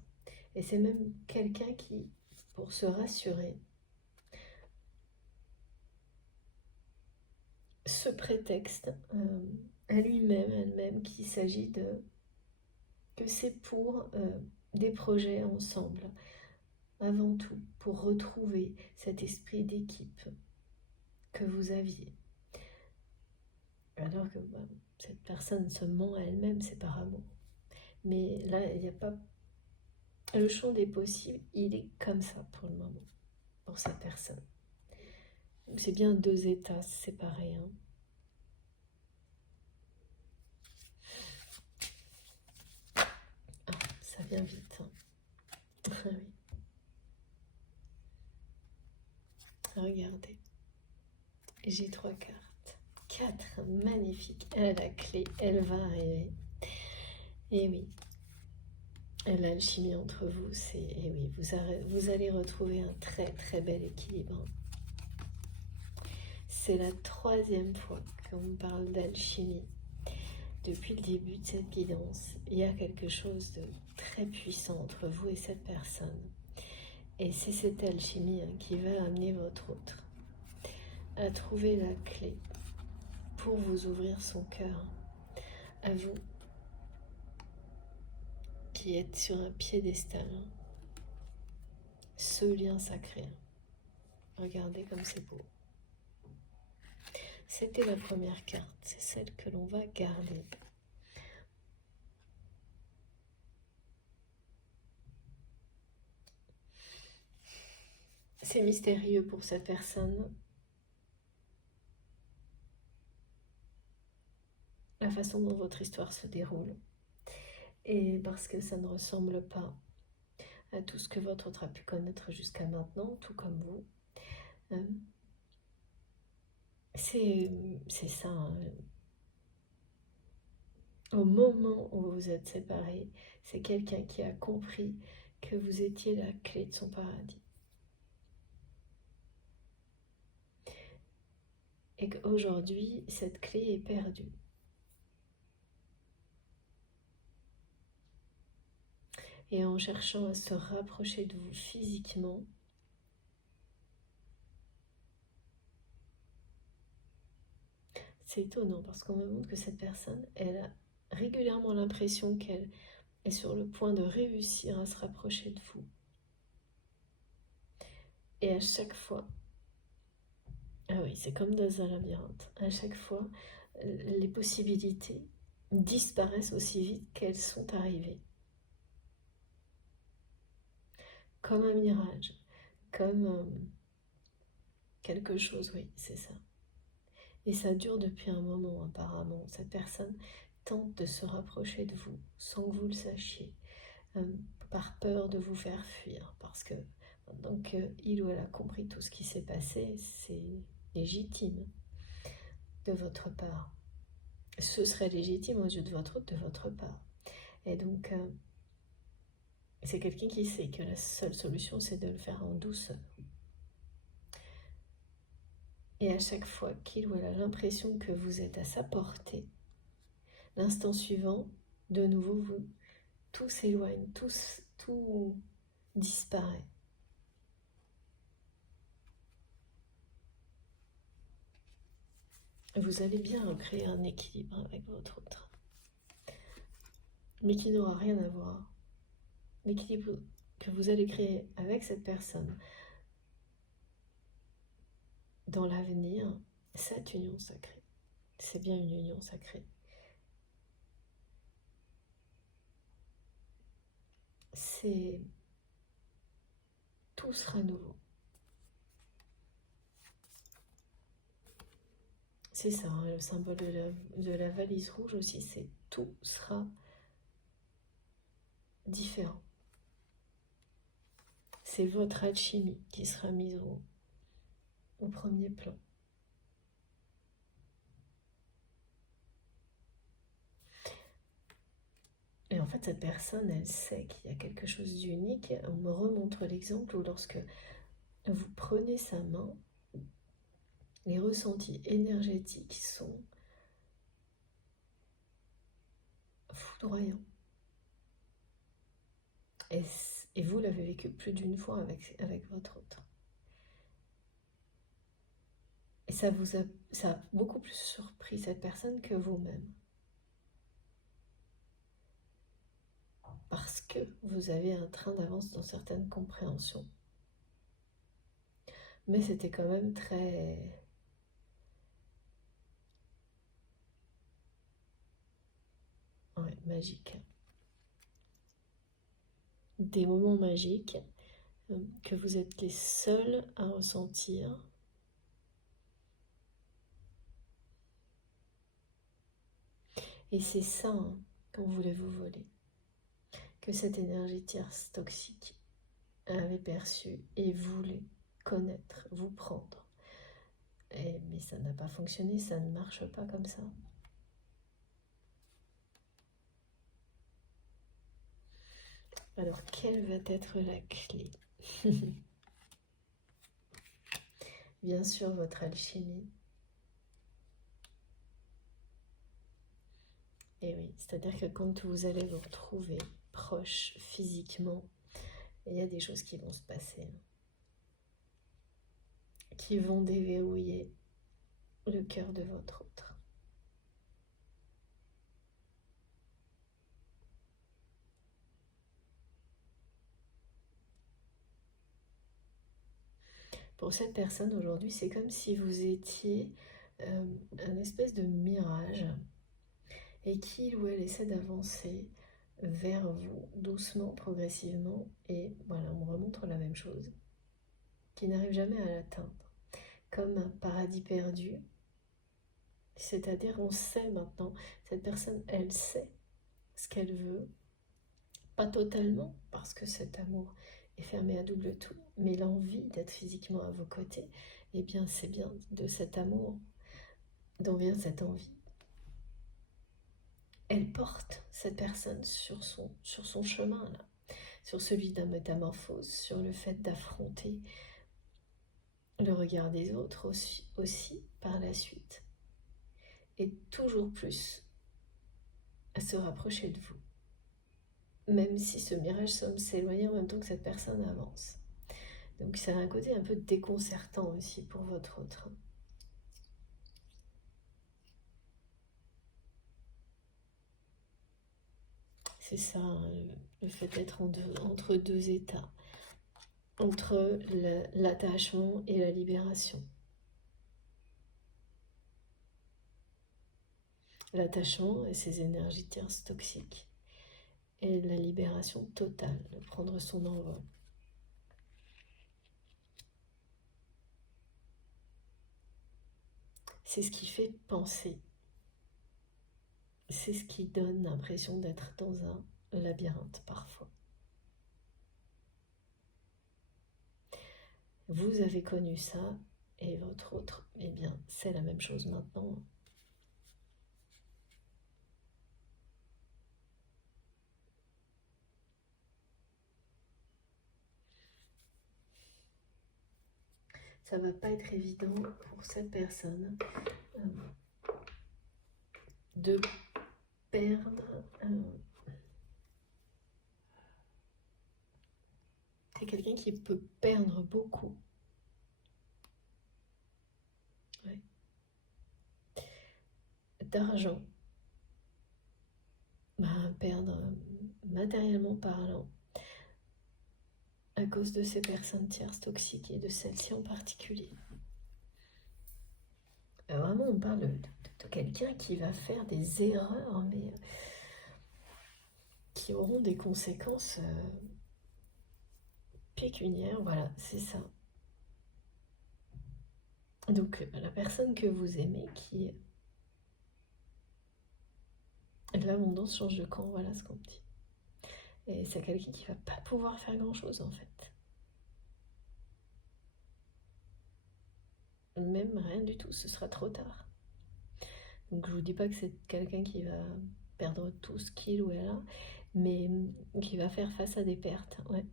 Et c'est même quelqu'un qui, pour se rassurer, ce prétexte à lui-même, elle-même, qu'il s'agit que c'est pour des projets ensemble, avant tout, pour retrouver cet esprit d'équipe que vous aviez. Alors que cette personne se ment à elle-même, c'est par amour. Mais là, il n'y a pas... Le champ des possibles, il est comme ça pour le moment, pour cette personne. C'est bien 2 états séparés. Hein. Ah, ça vient vite. Hein. Ah oui. Regardez. J'ai 3 cartes. 4, magnifique. Elle a la clé, elle va arriver. Et oui. L'alchimie entre vous, c'est... Et oui, vous allez retrouver un très très bel équilibre. C'est la 3e fois qu'on me parle d'alchimie. Depuis le début de cette guidance, il y a quelque chose de très puissant entre vous et cette personne. Et c'est cette alchimie qui va amener votre autre à trouver la clé pour vous ouvrir son cœur. À vous, qui êtes sur un piédestal. Ce lien sacré. Regardez comme c'est beau. C'était la première carte, c'est celle que l'on va garder. C'est mystérieux pour cette personne. La façon dont votre histoire se déroule. Et parce que ça ne ressemble pas à tout ce que votre autre a pu connaître jusqu'à maintenant, tout comme vous. C'est ça. Hein. Au moment où vous êtes séparés, c'est quelqu'un qui a compris que vous étiez la clé de son paradis. Et qu'aujourd'hui, cette clé est perdue. Et en cherchant à se rapprocher de vous physiquement, c'est étonnant parce qu'on me montre que cette personne, elle a régulièrement l'impression qu'elle est sur le point de réussir à se rapprocher de vous. Et à chaque fois, ah oui, c'est comme dans un labyrinthe, à chaque fois, les possibilités disparaissent aussi vite qu'elles sont arrivées. Comme un mirage, comme quelque chose, oui, c'est ça. Et ça dure depuis un moment apparemment. Cette personne tente de se rapprocher de vous sans que vous le sachiez, par peur de vous faire fuir, parce que maintenant qu'il ou elle a compris tout ce qui s'est passé, c'est légitime de votre part. Ce serait légitime aux yeux de votre part. Et donc, c'est quelqu'un qui sait que la seule solution, c'est de le faire en douceur. Et à chaque fois qu'il ou elle a l'impression que vous êtes à sa portée, l'instant suivant, de nouveau, tout s'éloigne, tout disparaît. Vous allez bien recréer un équilibre avec votre autre, mais qui n'aura rien à voir. L'équilibre que vous allez créer avec cette personne dans l'avenir, cette union sacrée, c'est bien une union sacrée. C'est... Tout sera nouveau. C'est ça, hein, le symbole de la valise rouge aussi, c'est tout sera différent. C'est votre alchimie qui sera mise au premier plan. Et en fait, cette personne, elle sait qu'il y a quelque chose d'unique. On me remontre l'exemple où lorsque vous prenez sa main, les ressentis énergétiques sont foudroyants. Et vous l'avez vécu plus d'une fois avec votre autre. Et ça a beaucoup plus surpris cette personne que vous-même. Parce que vous avez un train d'avance dans certaines compréhensions. Mais c'était quand même très... Ouais, magique. Des moments magiques que vous êtes les seuls à ressentir. Et c'est ça, hein, qu'on voulait vous voler. Que cette énergie tierce toxique avait perçu et voulait connaître, vous prendre. Mais ça n'a pas fonctionné, ça ne marche pas comme ça. Alors, quelle va être la clé? Bien sûr, votre alchimie. Et oui, c'est-à-dire que quand vous allez vous retrouver proche physiquement, il y a des choses qui vont se passer, qui vont déverrouiller le cœur de votre autre. Pour cette personne aujourd'hui, c'est comme si vous étiez un espèce de mirage et qu'il ou elle essaie d'avancer vers vous doucement, progressivement, et voilà, on me remontre la même chose, qui n'arrive jamais à l'atteindre, comme un paradis perdu. C'est-à-dire, on sait maintenant, cette personne, elle sait ce qu'elle veut, pas totalement, parce que cet amour est fermé à double tour, mais l'envie d'être physiquement à vos côtés, eh bien, c'est bien de cet amour dont vient cette envie. Elle porte cette personne sur son chemin, là, sur celui d'un métamorphose, sur le fait d'affronter le regard des autres aussi par la suite, et toujours plus à se rapprocher de vous, même si ce mirage semble s'éloigner en même temps que cette personne avance. Donc ça a un côté un peu déconcertant aussi pour votre autre. C'est ça, hein, le fait d'être entre deux états, entre l'attachement et la libération. l'attachement et ses énergies tierces toxiques, et la libération totale, de prendre son envol. C'est ce qui fait penser. C'est ce qui donne l'impression d'être dans un labyrinthe parfois. Vous avez connu ça, et votre autre, eh bien, c'est la même chose maintenant. Ça va pas être évident pour cette personne de perdre. C'est quelqu'un qui peut perdre beaucoup. Ouais. D'argent. Perdre matériellement parlant à cause de ces personnes tierces toxiques et de celle-ci en particulier. Vraiment, on parle de quelqu'un qui va faire des erreurs, mais qui auront des conséquences pécuniaires. Voilà, c'est ça. Donc, la personne que vous aimez, qui l'abondance change de camp, voilà ce qu'on dit. Et c'est quelqu'un qui va pas pouvoir faire grand-chose en fait. Même rien du tout, ce sera trop tard. Donc je vous dis pas que c'est quelqu'un qui va perdre tout ce qu'il ou elle a, mais qui va faire face à des pertes, ouais.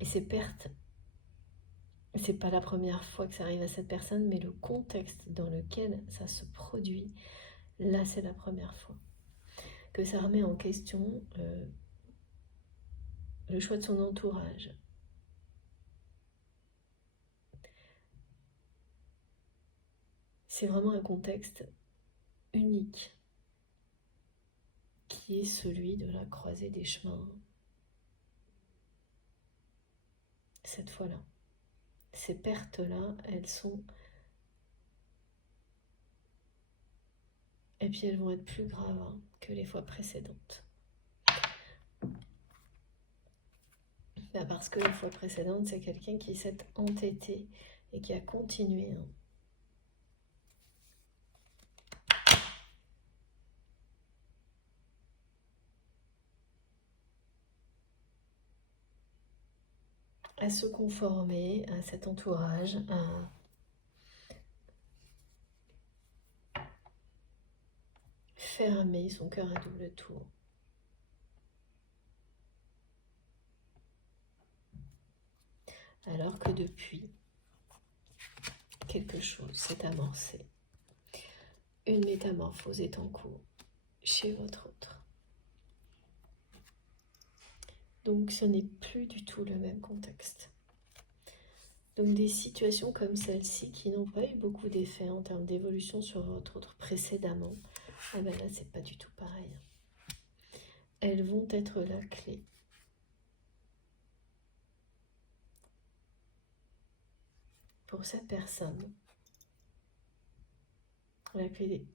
Et ces pertes, c'est pas la première fois que ça arrive à cette personne, mais le contexte dans lequel ça se produit, là c'est la première fois. Que ça remet en question le choix de son entourage. C'est vraiment un contexte unique qui est celui de la croisée des chemins. Cette fois-là, ces pertes-là, elles sont... Et puis elles vont être plus graves que les fois précédentes. Parce que la fois précédente, c'est quelqu'un qui s'est entêté et qui a continué. À se conformer à cet entourage, à fermer son cœur à double tour. Alors que depuis, quelque chose s'est amorcé. Une métamorphose est en cours chez votre autre. Donc ce n'est plus du tout le même contexte. Donc des situations comme celle-ci qui n'ont pas eu beaucoup d'effet en termes d'évolution sur votre autre précédemment, ah ben là c'est pas du tout pareil. Elles vont être la clé pour cette personne. La clé,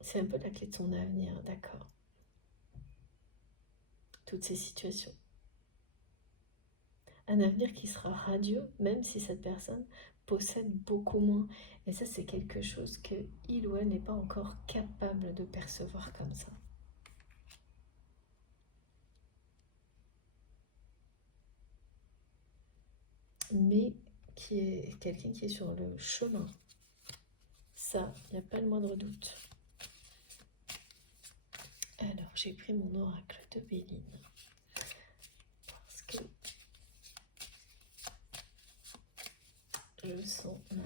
c'est un peu la clé de son avenir, d'accord. Toutes ces situations. Un avenir qui sera radieux, même si cette personne possède beaucoup moins. Et ça, c'est quelque chose que il ou elle n'est pas encore capable de percevoir comme ça. Mais qui est quelqu'un qui est sur le chemin. Ça, il n'y a pas le moindre doute. Alors, j'ai pris mon oracle de Béline. Parce que je sens là.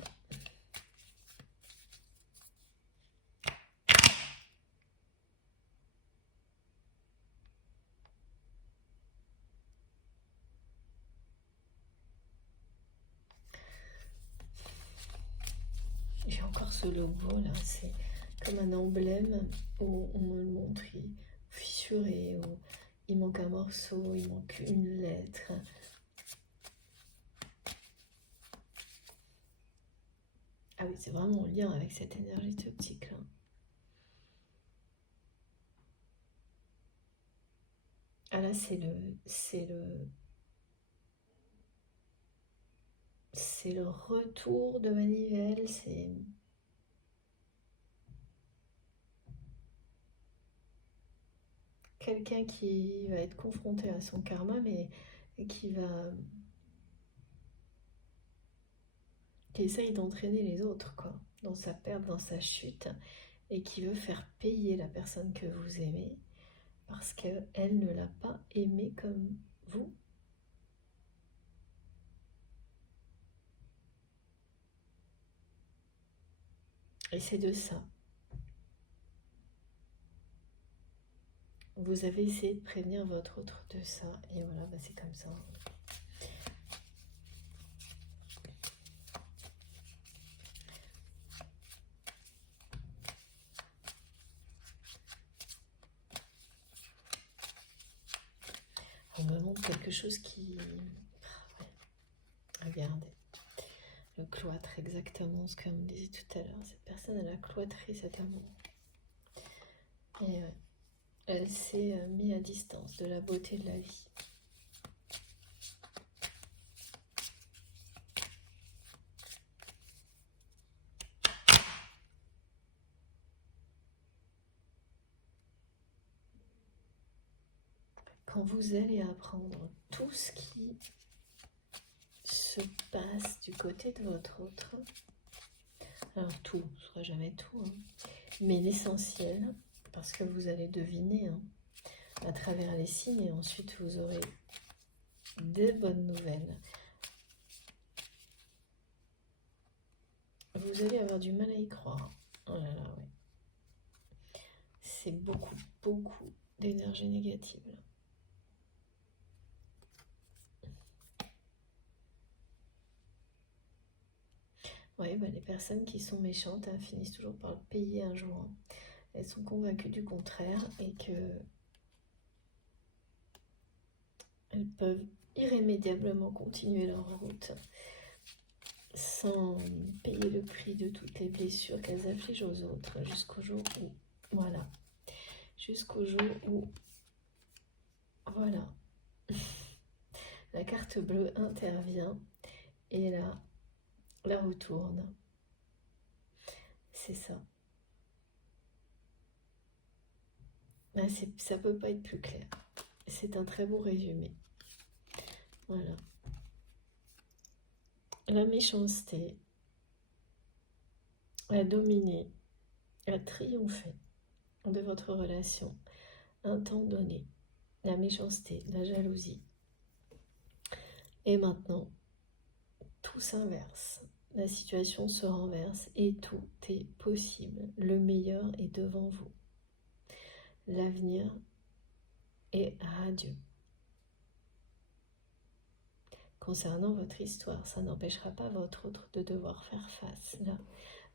J'ai encore ce logo là, c'est comme un emblème où on me le montre fissuré, où il manque un morceau, il manque une lettre. Ah oui, c'est vraiment en lien avec cette énergie toxique là. Ah là, c'est le retour de manivelle, c'est quelqu'un qui va être confronté à son karma, mais qui essaye d'entraîner les autres, quoi, dans sa perte, dans sa chute, et qui veut faire payer la personne que vous aimez, parce qu'elle ne l'a pas aimé comme vous. Et c'est de ça. Vous avez essayé de prévenir votre autre de ça, et voilà, bah c'est comme ça. On me montre quelque chose qui... Ouais. Regardez. Le cloître, exactement ce qu'on me disait tout à l'heure. Cette personne, elle a cloîtré cet amour. Et elle s'est mise à distance de la beauté de la vie. Quand vous allez apprendre tout ce qui se passe du côté de votre autre, alors tout, ce ne sera jamais tout, hein, mais l'essentiel, parce que vous allez deviner hein, à travers les signes, et ensuite vous aurez des bonnes nouvelles. Vous allez avoir du mal à y croire. Oh là là, oui. C'est beaucoup, beaucoup d'énergie négative. Là. Oui, bah, les personnes qui sont méchantes hein, finissent toujours par le payer un jour. Hein. Elles sont convaincues du contraire et que elles peuvent irrémédiablement continuer leur route sans payer le prix de toutes les blessures qu'elles affligent aux autres jusqu'au jour où, voilà, jusqu'au jour où, voilà, la carte bleue intervient et là, la retourne. C'est ça. Ben, ça peut pas être plus clair. C'est un très beau résumé. Voilà. La méchanceté a dominé, a triomphé de votre relation un temps donné. La méchanceté, la jalousie. Et maintenant, tout s'inverse. La situation se renverse et tout est possible. Le meilleur est devant vous. L'avenir est radieux. Concernant votre histoire, ça n'empêchera pas votre autre de devoir faire face là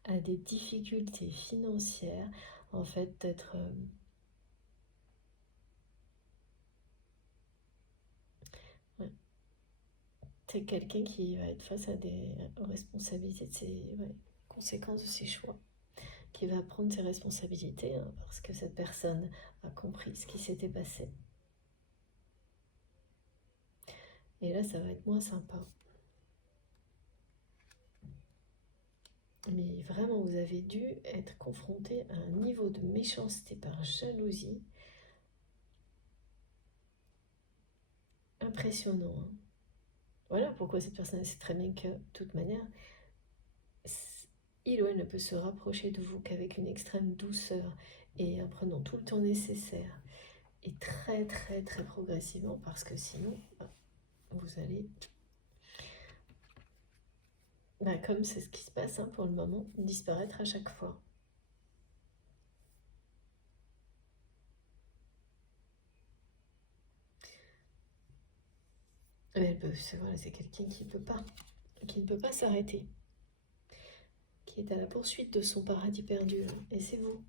à des difficultés financières, en fait d'être c'est quelqu'un qui va être face à des responsabilités de ses conséquences de ses choix, qui va prendre ses responsabilités hein, parce que cette personne a compris ce qui s'était passé. Et là, ça va être moins sympa. Mais vraiment, vous avez dû être confronté à un niveau de méchanceté par jalousie impressionnant. Hein. Voilà pourquoi cette personne sait très bien que, de toute manière, il ou elle ne peut se rapprocher de vous qu'avec une extrême douceur et en prenant tout le temps nécessaire et très très très progressivement parce que sinon vous allez comme c'est ce qui se passe hein, pour le moment, disparaître à chaque fois. Mais elle peut, voilà, c'est quelqu'un qui ne peut pas s'arrêter, qui est à la poursuite de son paradis perdu, là, et c'est vous.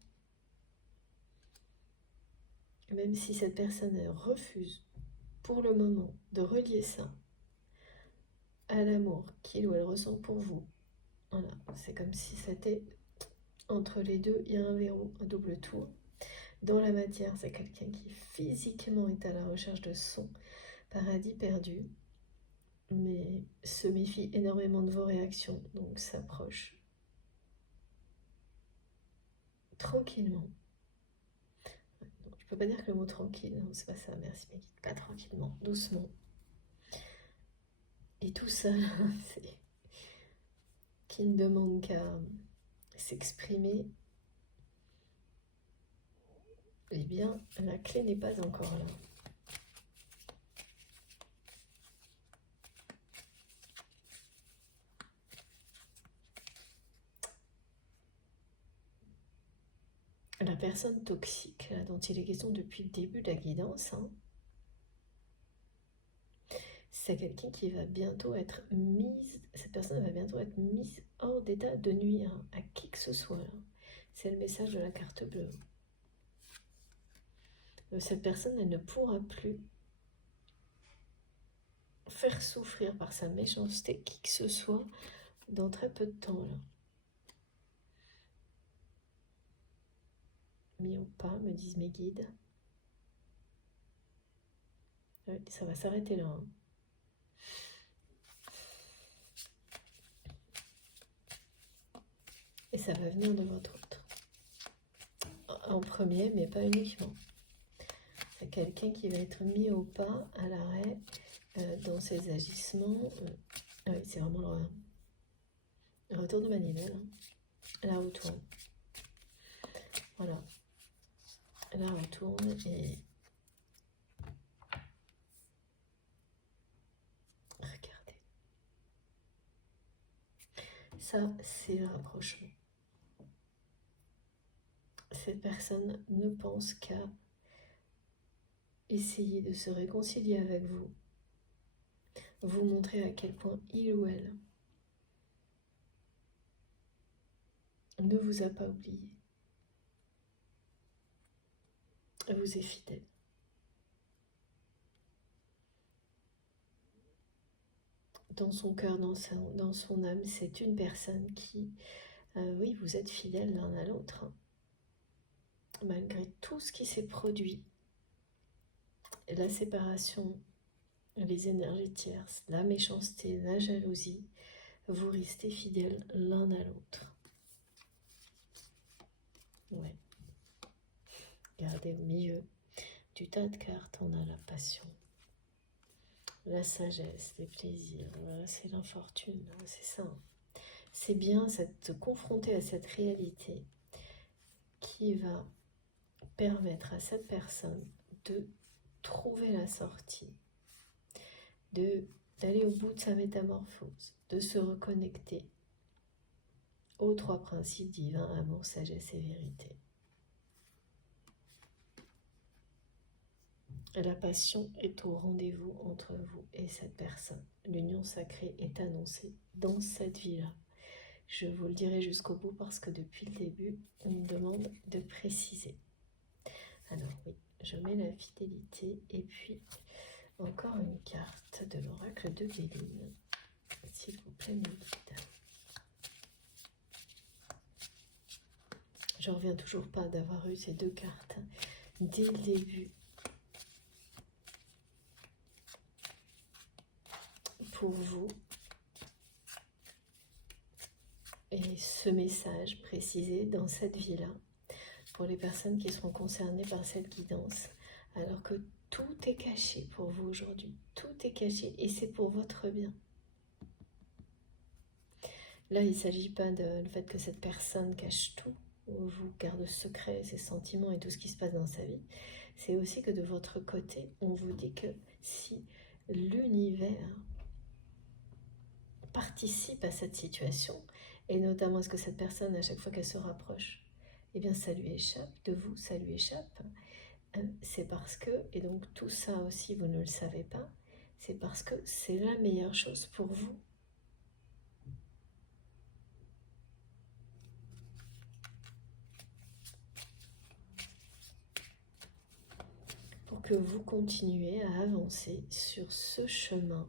même si cette personne elle refuse pour le moment de relier ça à l'amour qu'il ou elle ressent pour vous, voilà, c'est comme si c'était entre les deux, il y a un verrou, un double tour. Dans la matière, c'est quelqu'un qui physiquement est à la recherche de son paradis perdu, mais se méfie énormément de vos réactions, donc s'approche tranquillement. Non, je peux pas dire que le mot tranquille, non, c'est pas ça, merci Mehdi. Pas tranquillement, doucement. Et tout ça, c'est qui ne demande qu'à s'exprimer. Eh bien, la clé n'est pas encore là. La personne toxique, là, dont il est question depuis le début de la guidance, hein, c'est quelqu'un qui va bientôt être mise, cette personne va bientôt être mise hors d'état de nuire à qui que ce soit. C'est le message de la carte bleue. Cette personne, elle ne pourra plus faire souffrir par sa méchanceté qui que ce soit dans très peu de temps. Là. Mis ou pas, me disent mes guides. Ouais, ça va s'arrêter là. Hein. Et ça va venir de votre autre. En premier, mais pas uniquement. C'est quelqu'un qui va être mis au pas, à l'arrêt, dans ses agissements. Oui, c'est vraiment le retour de manivelle. Hein. La retourne. Voilà. La retourne et... Regardez. Ça, c'est le rapprochement. Cette personne ne pense qu'à essayer de se réconcilier avec vous, vous montrer à quel point il ou elle ne vous a pas oublié, vous est fidèle. Dans son cœur, dans son âme, c'est une personne qui, oui, vous êtes fidèles l'un à l'autre, hein, malgré tout ce qui s'est produit, la séparation, les énergies tierces, la méchanceté, la jalousie, vous restez fidèles l'un à l'autre. Ouais. Regardez au milieu du tas de cartes, on a la passion, la sagesse, les plaisirs, voilà, c'est l'infortune, c'est ça. C'est bien se confronter à cette réalité qui va permettre à cette personne de trouver la sortie, d'aller au bout de sa métamorphose, de se reconnecter aux trois principes divins, amour, sagesse et vérité. La passion est au rendez-vous entre vous et cette personne. L'union sacrée est annoncée dans cette vie-là. Je vous le dirai jusqu'au bout parce que depuis le début, on me demande de préciser. Alors oui, je mets la fidélité et puis encore une carte de l'oracle de Béline. S'il vous plaît, mes guides. Je ne reviens toujours pas d'avoir eu ces deux cartes dès le début. Pour vous. Et ce message précisé dans cette vie-là, pour les personnes qui seront concernées par cette guidance, alors que tout est caché pour vous aujourd'hui. Tout est caché et c'est pour votre bien. Là, il ne s'agit pas du fait que cette personne cache tout, ou vous garde secret ses sentiments et tout ce qui se passe dans sa vie. C'est aussi que de votre côté, on vous dit que si l'univers participe à cette situation, et notamment à ce que cette personne, à chaque fois qu'elle se rapproche, eh bien ça lui échappe, de vous ça lui échappe, c'est parce que, et donc tout ça aussi vous ne le savez pas, c'est parce que c'est la meilleure chose pour vous. pour que vous continuiez à avancer sur ce chemin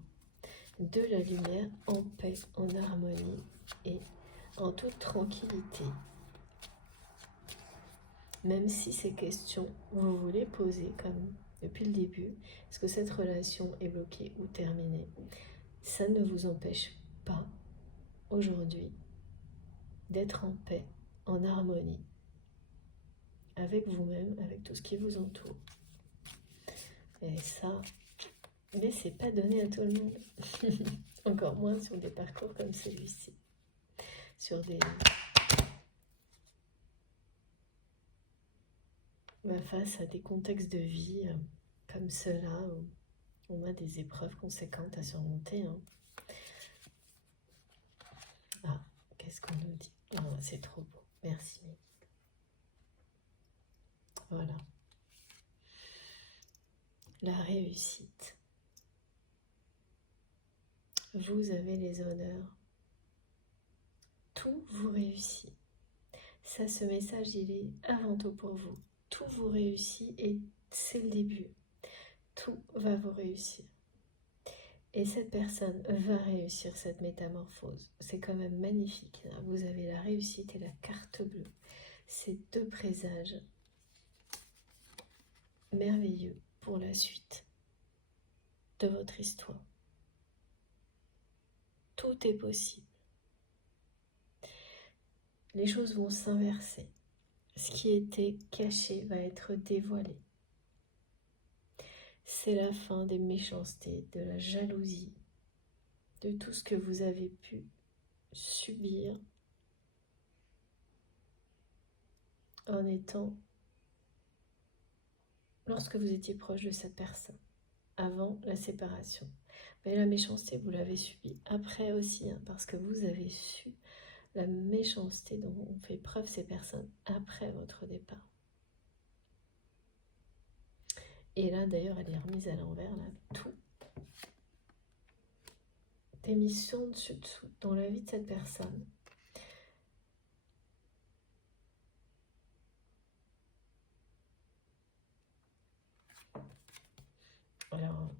de la lumière en paix, en harmonie et en toute tranquillité. Même si ces questions, vous vous les posez comme depuis le début, est-ce que cette relation est bloquée ou terminée? Ça ne vous empêche pas aujourd'hui d'être en paix, en harmonie avec vous-même, avec tout ce qui vous entoure. Et ça, mais c'est pas donné à tout le monde. Encore moins sur des parcours comme celui-ci. Sur des... face à des contextes de vie comme ceux-là, où on a des épreuves conséquentes à surmonter. Hein. Ah, qu'est-ce qu'on nous dit? Oh, c'est trop beau. Merci. Voilà. La réussite. Vous avez les honneurs. Tout vous réussit. Ça, ce message, il est avant tout pour vous. Tout vous réussit et c'est le début. Tout va vous réussir. Et cette personne va réussir cette métamorphose. C'est quand même magnifique. Hein. Vous avez la réussite et la carte bleue. Ces deux présages merveilleux pour la suite de votre histoire. Tout est possible. Les choses vont s'inverser. Ce qui était caché va être dévoilé. C'est la fin des méchancetés, de la jalousie, de tout ce que vous avez pu subir en étant, lorsque vous étiez proche de cette personne, avant la séparation. Mais la méchanceté, vous l'avez subie après aussi, hein, parce que vous avez su la méchanceté dont ont fait preuve ces personnes après votre départ. Et là, d'ailleurs, elle est remise à l'envers, là, tout est mis sur dessus-dessous dans la vie de cette personne. Alors,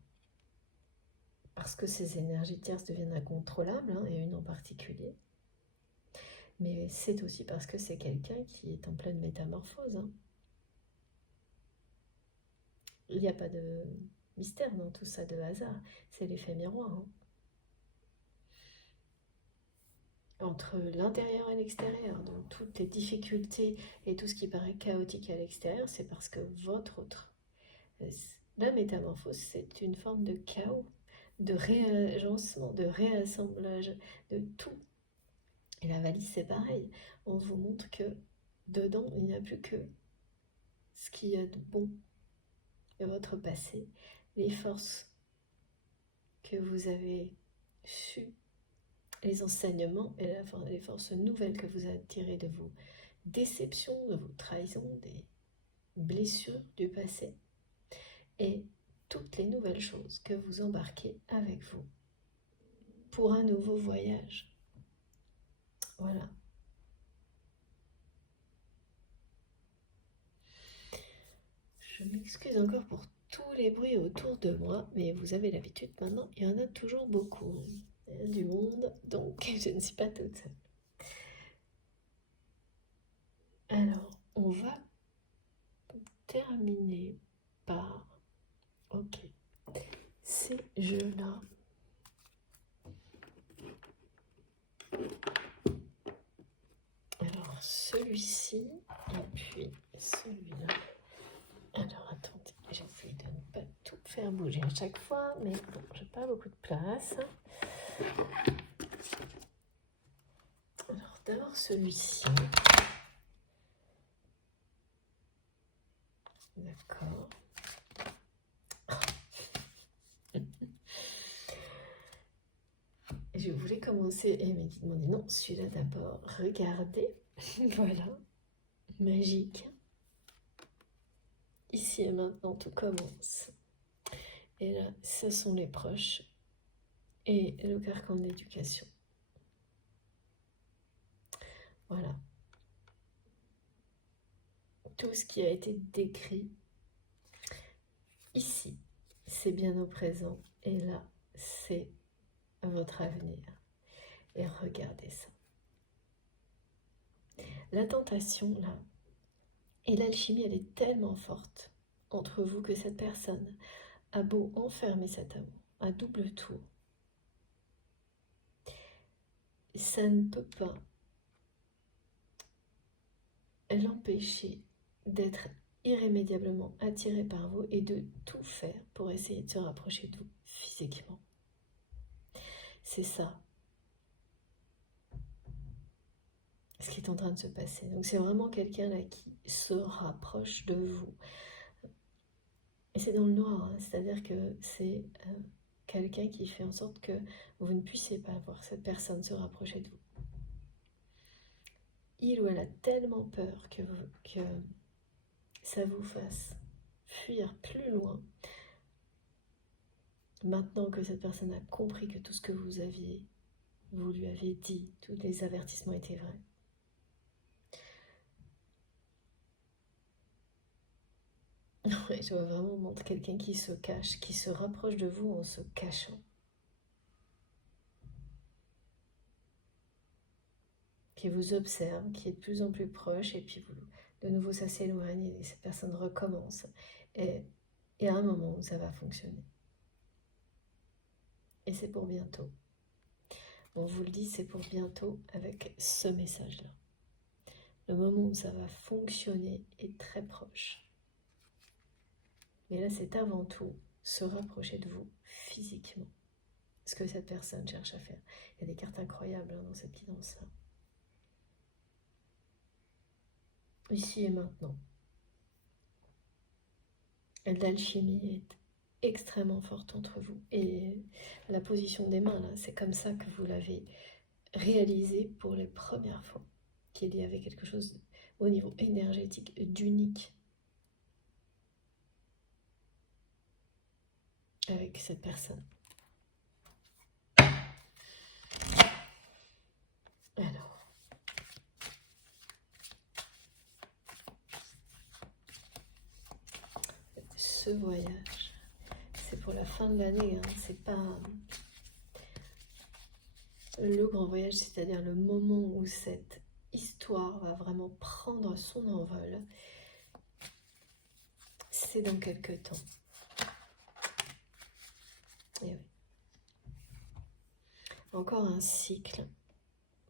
parce que ces énergies tierces deviennent incontrôlables, hein, et une en particulier. Mais c'est aussi parce que c'est quelqu'un qui est en pleine métamorphose. Hein. Il n'y a pas de mystère dans tout ça, de hasard. C'est l'effet miroir. Hein. Entre l'intérieur et l'extérieur, donc toutes les difficultés et tout ce qui paraît chaotique à l'extérieur, c'est parce que votre autre... La métamorphose, c'est une forme de chaos, de réagencement, de réassemblage, de tout. Et la valise, c'est pareil. On vous montre que dedans, il n'y a plus que ce qu'il y a de bon de votre passé, les forces que vous avez su, les enseignements et les forces nouvelles que vous avez tirées de vos déceptions, de vos trahisons, des blessures du passé et toutes les nouvelles choses que vous embarquez avec vous pour un nouveau voyage. Voilà. Je m'excuse encore pour tous les bruits autour de moi, mais vous avez l'habitude maintenant, il y en a toujours beaucoup. Il y a du monde, donc je ne suis pas toute seule. Alors, on va terminer par, ok, ces jeux-là. Alors, celui-ci, et puis celui-là. Alors, attendez, j'essaie de ne pas tout faire bouger à chaque fois, mais bon, j'ai pas beaucoup de place. Alors, d'abord celui-ci. D'accord. Je voulais commencer et m'ont dit non, celui-là d'abord. Regardez, voilà, magique. Ici et maintenant, tout commence. Et là, ce sont les proches et le carcan d'éducation. Voilà. Tout ce qui a été décrit ici, c'est bien au présent, et là, c'est votre avenir. Et regardez ça. La tentation, là, et l'alchimie, elle est tellement forte entre vous que cette personne a beau enfermer cet amour à double tour, ça ne peut pas l'empêcher d'être irrémédiablement attiré par vous et de tout faire pour essayer de se rapprocher de vous physiquement. C'est ça ce qui est en train de se passer. Donc c'est vraiment quelqu'un là qui se rapproche de vous. Et c'est dans le noir, hein, c'est-à-dire que c'est quelqu'un qui fait en sorte que vous ne puissiez pas voir cette personne se rapprocher de vous. Il ou elle a tellement peur que ça vous fasse fuir plus loin. Maintenant que cette personne a compris que tout ce que vous lui avez dit, tous les avertissements étaient vrais. Ouais, je vois vraiment montrer quelqu'un qui se cache, qui se rapproche de vous en se cachant. Qui vous observe, qui est de plus en plus proche, et puis de nouveau ça s'éloigne, et cette personne recommence. Et à un moment où ça va fonctionner. Et c'est pour bientôt. On vous le dit, c'est pour bientôt avec ce message-là. Le moment où ça va fonctionner est très proche. Mais là, c'est avant tout se rapprocher de vous physiquement. Ce que cette personne cherche à faire. Il y a des cartes incroyables dans cette guidance-là. Ici et maintenant. L'alchimie est extrêmement forte entre vous. Et la position des mains, là, c'est comme ça que vous l'avez réalisé pour les premières fois. Qu'il y avait quelque chose au niveau énergétique d'unique avec cette personne. Alors, ce voyage, c'est pour la fin de l'année, hein, c'est pas le grand voyage, c'est-à-dire le moment où cette histoire va vraiment prendre son envol. C'est dans quelques temps. Et oui. Encore un cycle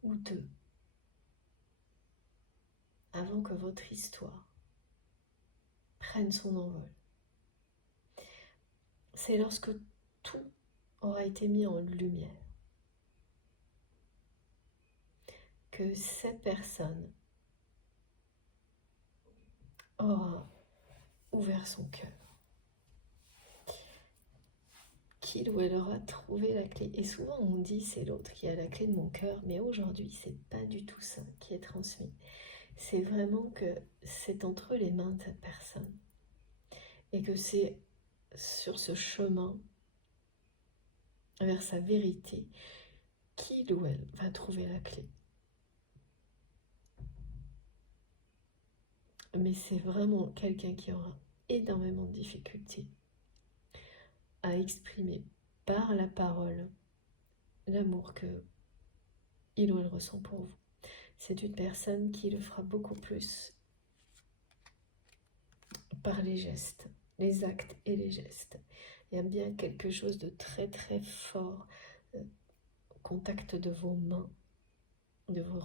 ou deux avant que votre histoire prenne son envol. C'est lorsque tout aura été mis en lumière que cette personne aura ouvert son cœur, qu'il ou elle aura trouvé la clé. Et souvent on dit c'est l'autre qui a la clé de mon cœur, mais aujourd'hui c'est pas du tout ça qui est transmis. C'est vraiment que c'est entre les mains de cette personne et que c'est sur ce chemin vers sa vérité qu'il ou elle va trouver la clé. Mais c'est vraiment quelqu'un qui aura énormément de difficultés à exprimer par la parole l'amour que il ou elle ressent pour vous. C'est une personne qui le fera beaucoup plus par les gestes, les actes et les gestes. Il y a bien quelque chose de très très fort au contact de vos mains, de vos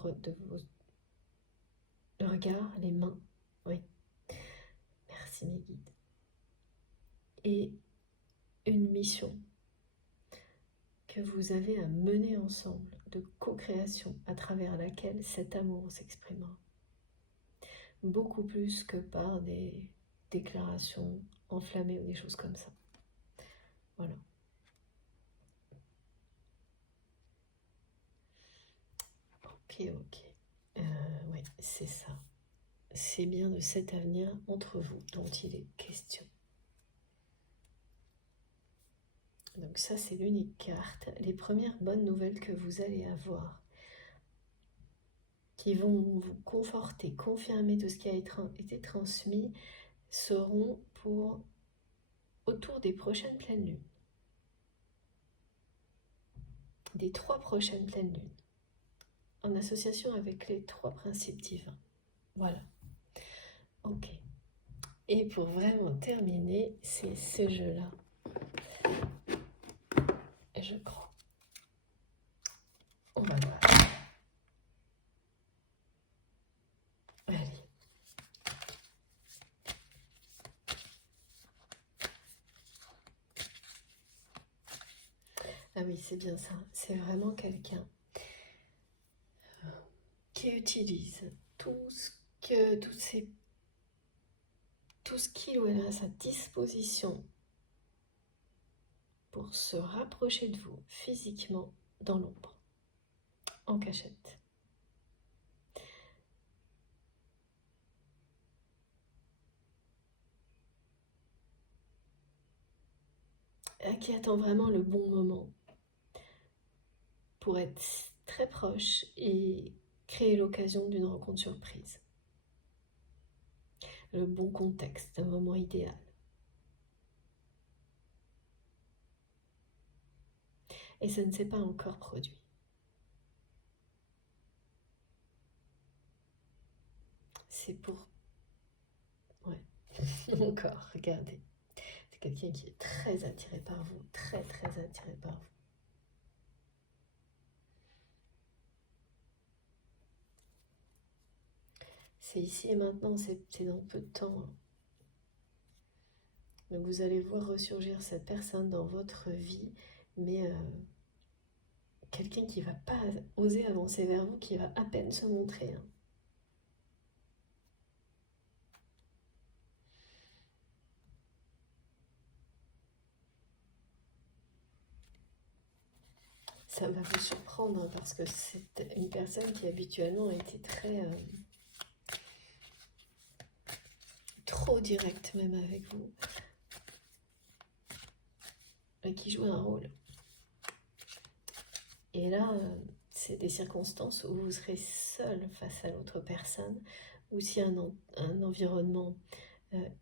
regards, les mains. Oui, merci mes guides. Et une mission que vous avez à mener ensemble, de co-création à travers laquelle cet amour s'exprimera. Beaucoup plus que par des déclarations enflammées ou des choses comme ça. Voilà. Ok. Ouais, c'est ça. C'est bien de cet avenir entre vous dont il est question. Donc ça, c'est l'unique carte. Les premières bonnes nouvelles que vous allez avoir, qui vont vous conforter, confirmer tout ce qui a été transmis, seront pour autour des prochaines pleines lunes. Des 3 prochaines pleines lunes. En association avec les 3 principes divins. Voilà. Ok. Et pour vraiment terminer, c'est ce jeu-là. Je crois. On va voir. Allez. Ah oui, c'est bien ça. C'est vraiment quelqu'un qui utilise tout ce qu'il ou elle a à sa disposition pour se rapprocher de vous physiquement dans l'ombre, en cachette. Qui attend vraiment le bon moment pour être très proche et créer l'occasion d'une rencontre surprise. Le bon contexte, un moment idéal. Et ça ne s'est pas encore produit. C'est pour... Ouais, encore, regardez. C'est quelqu'un qui est très attiré par vous, très attiré par vous. C'est ici et maintenant, c'est dans peu de temps. Donc vous allez voir ressurgir cette personne dans votre vie, mais quelqu'un qui ne va pas oser avancer vers vous, qui va à peine se montrer. Ça va vous surprendre parce que c'est une personne qui habituellement a été trop directe même avec vous, et qui joue un rôle. Et là, c'est des circonstances où vous serez seul face à l'autre personne, ou si un environnement,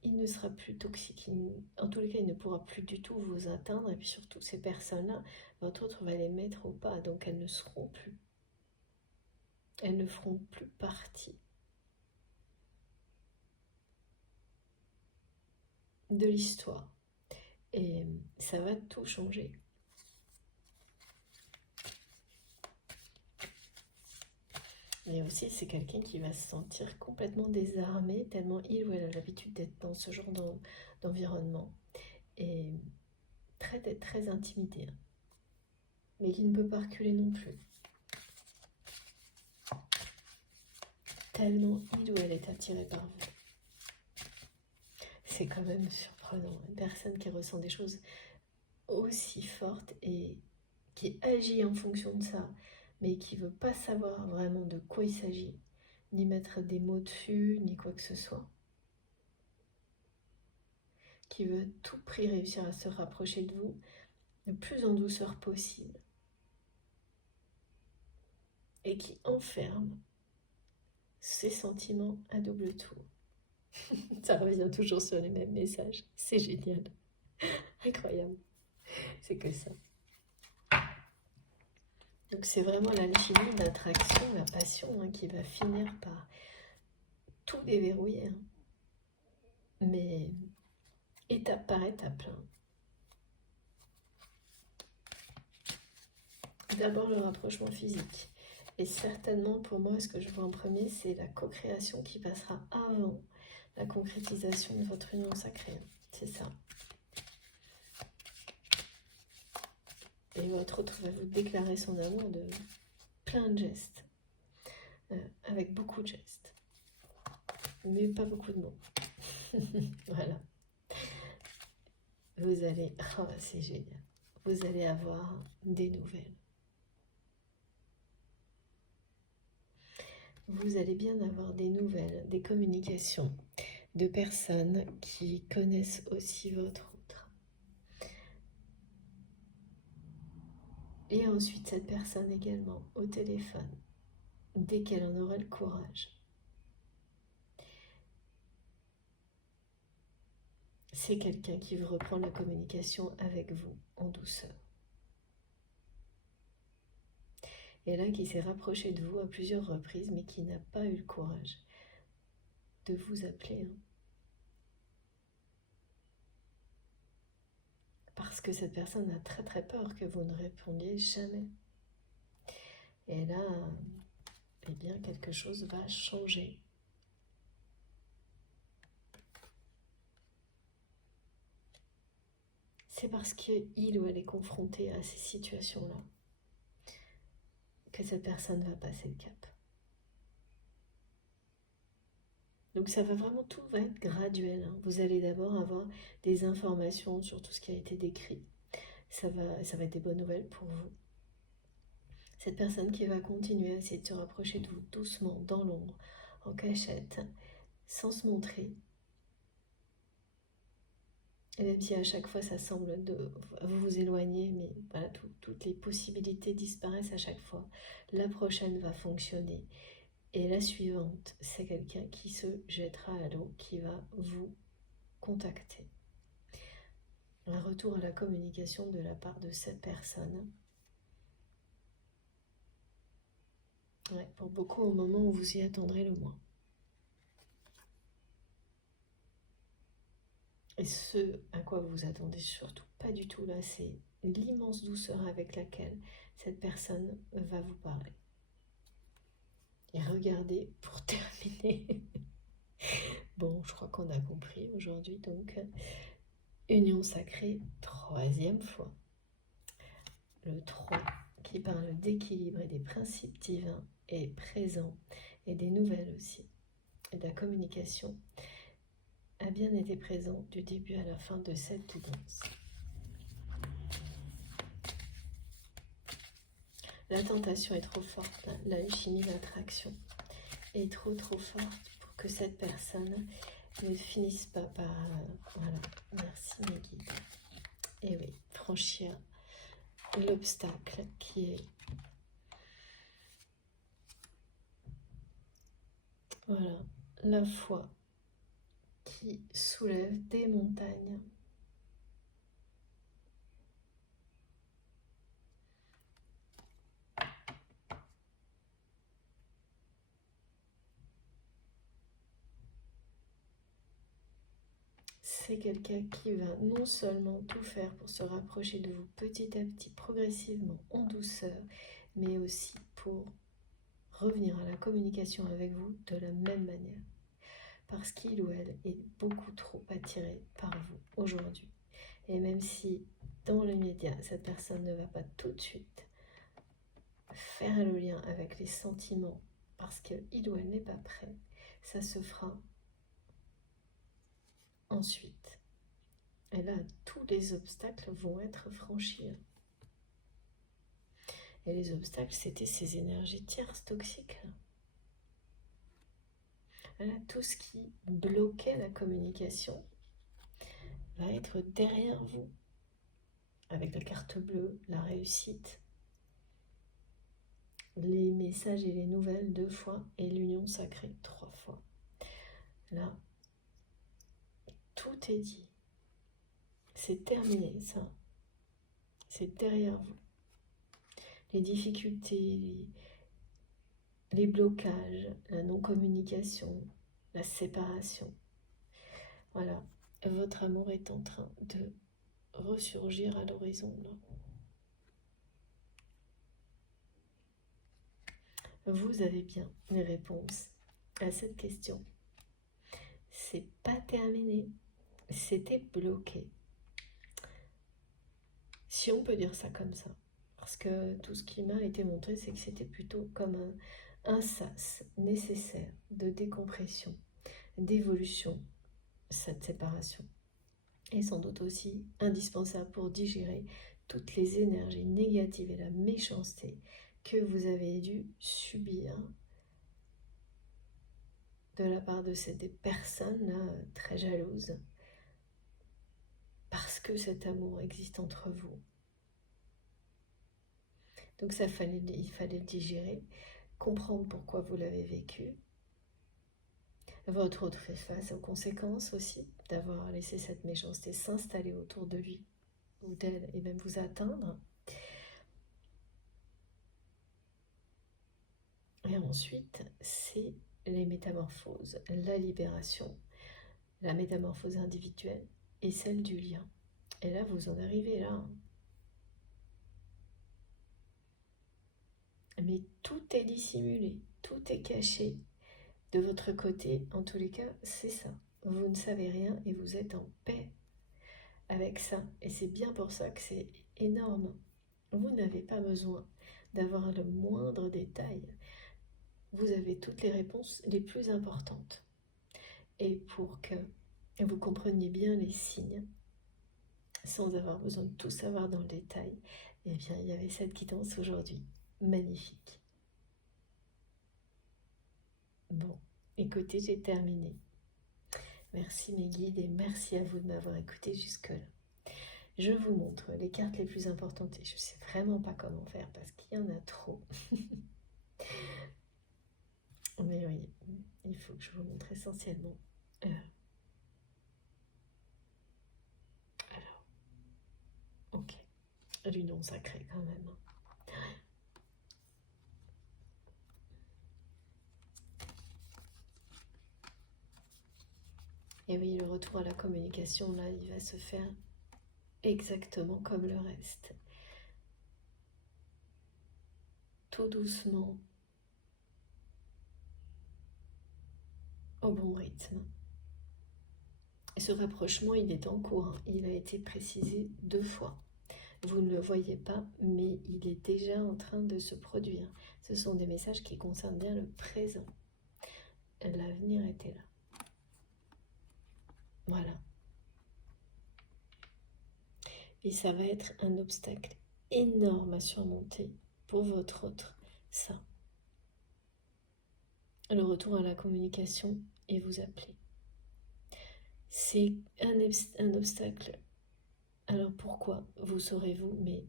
il ne sera plus toxique, en tous les cas, il ne pourra plus du tout vous atteindre, et puis surtout, ces personnes-là, votre autre va les mettre au pas, donc elles ne seront plus. Elles ne feront plus partie de l'histoire. Et ça va tout changer. Mais aussi, c'est quelqu'un qui va se sentir complètement désarmé, tellement il ou elle a l'habitude d'être dans ce genre d'environnement. Et très intimidé. Mais qui ne peut pas reculer non plus. Tellement il ou elle est attiré par vous. C'est quand même surprenant. Une personne qui ressent des choses aussi fortes et qui agit en fonction de ça, mais qui ne veut pas savoir vraiment de quoi il s'agit, ni mettre des mots dessus, ni quoi que ce soit. Qui veut à tout prix réussir à se rapprocher de vous le plus en douceur possible. Et qui enferme ses sentiments à double tour. Ça revient toujours sur les mêmes messages. C'est génial. Incroyable. C'est que ça. Donc c'est vraiment l'alchimie, l'attraction, la passion qui va finir par tout déverrouiller. Mais étape par étape. D'abord le rapprochement physique. Et certainement pour moi, ce que je vois en premier, c'est la co-création qui passera avant la concrétisation de votre union sacrée. C'est ça. Et votre autre va vous déclarer son amour de plein de gestes. Avec beaucoup de gestes. Mais pas beaucoup de mots. Voilà. Vous allez... Oh, c'est génial. Vous allez avoir des nouvelles. Vous allez bien avoir des nouvelles, des communications de personnes qui connaissent aussi votre autre. Et ensuite, cette personne également au téléphone, dès qu'elle en aura le courage. c'est quelqu'un qui veut reprendre la communication avec vous en douceur. Et là, qui s'est rapproché de vous à plusieurs reprises, mais qui n'a pas eu le courage de vous appeler. Parce que cette personne a très très peur que vous ne répondiez jamais. Et là, eh bien, quelque chose va changer. C'est parce qu'il ou elle est confronté à ces situations-là que cette personne va passer le cap. Donc ça va vraiment, tout va être graduel. Vous allez d'abord avoir des informations sur tout ce qui a été décrit. Ça va être des bonnes nouvelles pour vous. Cette personne qui va continuer à essayer de se rapprocher de vous doucement, dans l'ombre, en cachette, sans se montrer. Et même si à chaque fois ça semble vous éloigner, mais voilà, toutes les possibilités disparaissent à chaque fois. La prochaine va fonctionner. Et la suivante, c'est quelqu'un qui se jettera à l'eau, qui va vous contacter. Un retour à la communication de la part de cette personne. Ouais, pour beaucoup, au moment où vous y attendrez le moins. Et ce à quoi vous vous attendez surtout pas du tout là, c'est l'immense douceur avec laquelle cette personne va vous parler. Et regardez, pour terminer, bon, je crois qu'on a compris aujourd'hui, donc, union sacrée, 3e fois. Le 3 qui parle d'équilibre et des principes divins est présent, et des nouvelles aussi, et de la communication, a bien été présent du début à la fin de cette guidance. La tentation est trop forte, l'alchimie, l'attraction est trop forte pour que cette personne ne finisse pas par... voilà, merci mes guides. Et oui, franchir l'obstacle qui est... Voilà, la foi qui soulève des montagnes. C'est quelqu'un qui va non seulement tout faire pour se rapprocher de vous petit à petit, progressivement, en douceur, mais aussi pour revenir à la communication avec vous de la même manière. Parce qu'il ou elle est beaucoup trop attiré par vous aujourd'hui. Et même si dans l'immédiat, cette personne ne va pas tout de suite faire le lien avec les sentiments, parce qu'il ou elle n'est pas prêt, ça se fera ensuite. Et là, tous les obstacles vont être franchis. Et les obstacles, c'était ces énergies tierces toxiques. Voilà, tout ce qui bloquait la communication va être derrière vous. Avec la carte bleue, la réussite, les messages et les nouvelles 2 fois, et l'union sacrée 3 fois. Là, tout est dit. C'est terminé, ça. C'est derrière vous. Les difficultés, les blocages, la non-communication, la séparation. Voilà, votre amour est en train de ressurgir à l'horizon. Vous avez bien les réponses à cette question. C'est pas terminé, c'était bloqué. Si on peut dire ça comme ça. Parce que tout ce qui m'a été montré, c'est que c'était plutôt comme un sas nécessaire de décompression, d'évolution, cette séparation. Et sans doute aussi indispensable pour digérer toutes les énergies négatives et la méchanceté que vous avez dû subir de la part de ces personnes-là très jalouses, parce que cet amour existe entre vous. Donc il fallait le digérer, comprendre pourquoi vous l'avez vécu, Votre autre fait face aux conséquences aussi d'avoir laissé cette méchanceté s'installer autour de lui ou d'elle et même vous atteindre. Et ensuite, c'est les métamorphoses, la libération, la métamorphose individuelle et celle du lien. Et là, vous en arrivez là. Mais tout est dissimulé, tout est caché. De votre côté, en tous les cas, c'est ça. Vous ne savez rien et vous êtes en paix avec ça. Et c'est bien pour ça que c'est énorme. Vous n'avez pas besoin d'avoir le moindre détail. Vous avez toutes les réponses les plus importantes. Et pour que vous compreniez bien les signes, sans avoir besoin de tout savoir dans le détail, eh bien, il y avait cette guidance aujourd'hui. Magnifique. Bon, écoutez, j'ai terminé. Merci mes guides et merci à vous de m'avoir écouté jusque-là. Je vous montre les cartes les plus importantes et je ne sais vraiment pas comment faire parce qu'il y en a trop. Mais oui, il faut que je vous montre essentiellement. Alors, ok, l'union sacrée quand même. Et oui, le retour à la communication, là, il va se faire exactement comme le reste. Tout doucement, au bon rythme. Et ce rapprochement, il est en cours. Il a été précisé 2 fois. Vous ne le voyez pas, mais il est déjà en train de se produire. Ce sont des messages qui concernent bien le présent. L'avenir était là. Voilà. Et ça va être un obstacle énorme à surmonter pour votre autre. Ça. Le retour à la communication et vous appeler. C'est un obstacle. Alors pourquoi, vous saurez-vous, mais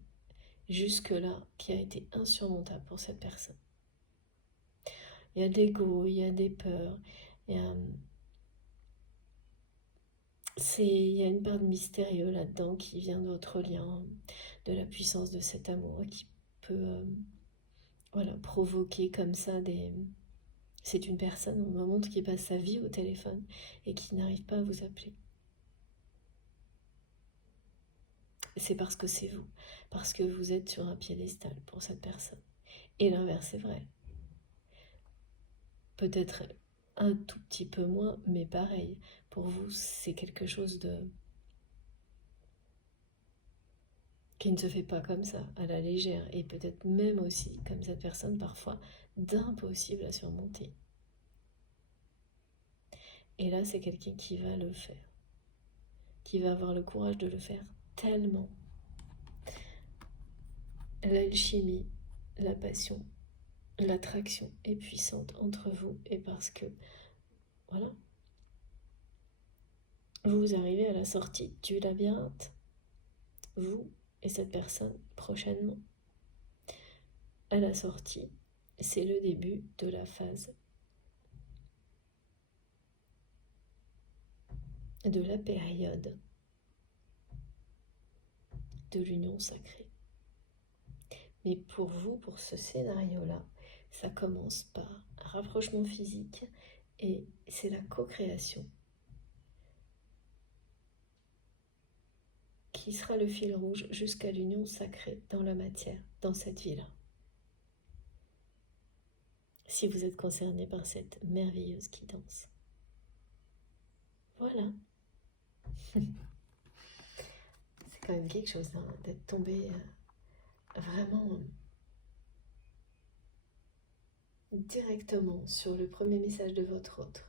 jusque-là, qui a été insurmontable pour cette personne. Il y a de l'ego, il y a des peurs, il y a une part de mystérieux là-dedans qui vient de votre lien, de la puissance de cet amour qui peut provoquer comme ça des... C'est une personne, on me montre, qui passe sa vie au téléphone et qui n'arrive pas à vous appeler. C'est parce que c'est vous, parce que vous êtes sur un piédestal pour cette personne. Et l'inverse est vrai. Peut-être un tout petit peu moins, mais pareil. Pour vous, c'est quelque chose qui ne se fait pas comme ça, à la légère, et peut-être même aussi, comme cette personne parfois, d'impossible à surmonter. Et là, c'est quelqu'un qui va le faire, qui va avoir le courage de le faire tellement. L'alchimie, la passion, l'attraction est puissante entre vous, et parce que, voilà, vous arrivez à la sortie du labyrinthe, vous et cette personne prochainement. À la sortie, c'est le début de la phase de la période de l'union sacrée. Mais pour vous, pour ce scénario-là, ça commence par un rapprochement physique et c'est la co-création qui sera le fil rouge jusqu'à l'union sacrée dans la matière, dans cette vie-là. Si vous êtes concerné par cette merveilleuse guidance. Voilà. C'est quand même quelque chose d'être tombé vraiment directement sur le premier message de votre autre.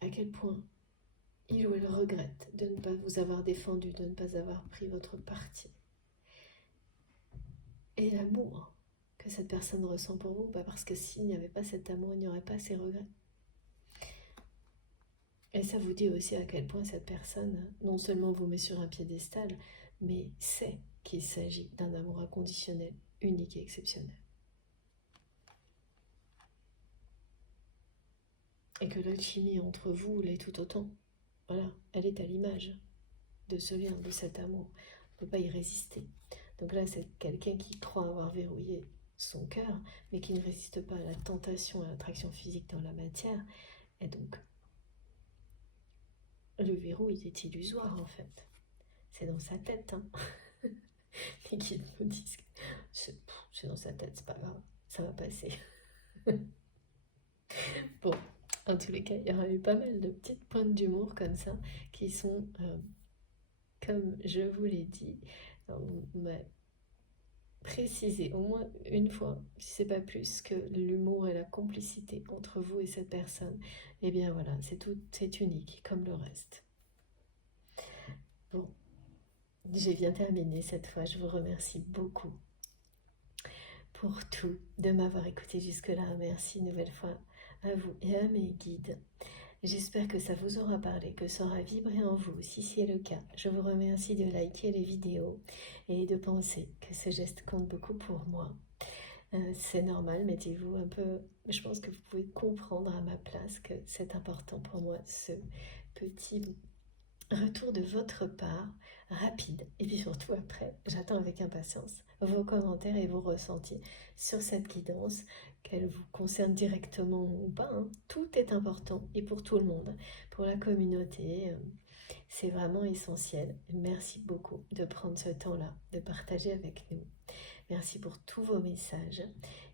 À quel point il ou elle regrette de ne pas vous avoir défendu, de ne pas avoir pris votre parti. Et l'amour que cette personne ressent pour vous, parce que s'il n'y avait pas cet amour, il n'y aurait pas ces regrets. Et ça vous dit aussi à quel point cette personne, non seulement vous met sur un piédestal, mais sait qu'il s'agit d'un amour inconditionnel, unique et exceptionnel. et que l'alchimie entre vous l'est tout autant. Voilà, elle est à l'image de ce lien, de cet amour. On ne peut pas y résister. Donc là, c'est quelqu'un qui croit avoir verrouillé son cœur, mais qui ne résiste pas à la tentation, à l'attraction physique dans la matière. Et donc, le verrou, il est illusoire en fait. C'est dans sa tête. Hein. Les guides nous disent que c'est dans sa tête, c'est pas grave, ça va passer. Bon, en tous les cas, il y aura eu pas mal de petites pointes d'humour comme ça qui sont, comme je vous l'ai dit, on m'a précisé au moins une fois, si c'est pas plus, que l'humour et la complicité entre vous et cette personne, eh bien voilà, c'est unique comme le reste. Bon, j'ai bien terminé cette fois, je vous remercie beaucoup pour tout, de m'avoir écouté jusque-là. Merci une nouvelle fois à vous et à mes guides. J'espère que ça vous aura parlé, que ça aura vibré en vous. Si c'est le cas, je vous remercie de liker les vidéos et de penser que ce geste compte beaucoup pour moi. C'est normal, mettez-vous un peu... Je pense que vous pouvez comprendre à ma place que c'est important pour moi, ce petit retour de votre part, rapide. Et puis surtout après, j'attends avec impatience vos commentaires et vos ressentis sur cette guidance, qu'elle vous concerne directement ou pas. Hein. Tout est important et pour tout le monde, pour la communauté. C'est vraiment essentiel. Merci beaucoup de prendre ce temps-là, de partager avec nous. Merci pour tous vos messages.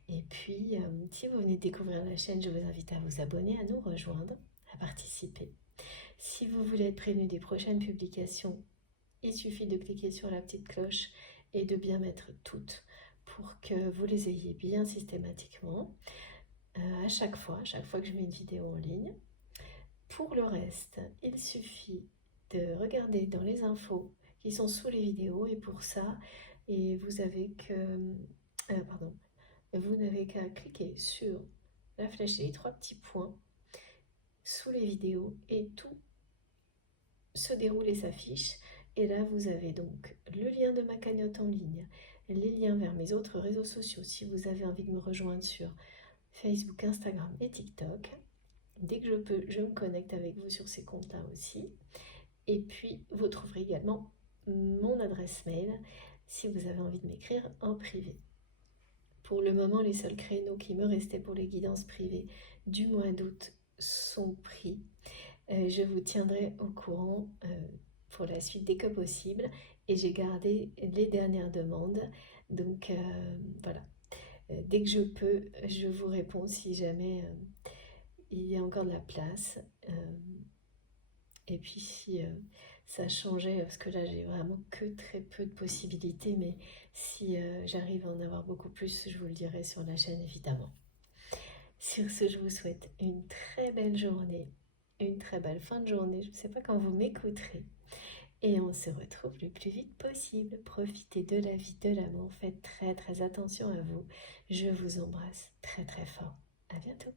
Et puis, si vous venez de découvrir la chaîne, je vous invite à vous abonner, à nous rejoindre, à participer. Si vous voulez être prévenu des prochaines publications, il suffit de cliquer sur la petite cloche et de bien mettre toutes pour que vous les ayez bien systématiquement à chaque fois que je mets une vidéo en ligne. Pour le reste, il suffit de regarder dans les infos qui sont sous les vidéos et pour ça, et vous avez que, vous n'avez qu'à cliquer sur la flèche et les 3 petits points sous les vidéos et tout se déroule et s'affiche. Et là, vous avez donc le lien de ma cagnotte en ligne, les liens vers mes autres réseaux sociaux si vous avez envie de me rejoindre sur Facebook, Instagram et TikTok. Dès que je peux, je me connecte avec vous sur ces comptes-là aussi. Et puis, vous trouverez également mon adresse mail si vous avez envie de m'écrire en privé. Pour le moment, les seuls créneaux qui me restaient pour les guidances privées du mois d'août sont pris. Je vous tiendrai au courant pour la suite dès que possible. Et j'ai gardé les dernières demandes. Donc voilà, dès que je peux, je vous réponds si jamais il y a encore de la place. Et puis si ça changeait, parce que là j'ai vraiment que très peu de possibilités, mais si j'arrive à en avoir beaucoup plus, je vous le dirai sur la chaîne évidemment. Sur ce, je vous souhaite une très belle journée, une très belle fin de journée. Je ne sais pas quand vous m'écouterez. Et on se retrouve le plus vite possible. Profitez de la vie, de l'amour. Faites très très attention à vous. Je vous embrasse très très fort. À bientôt.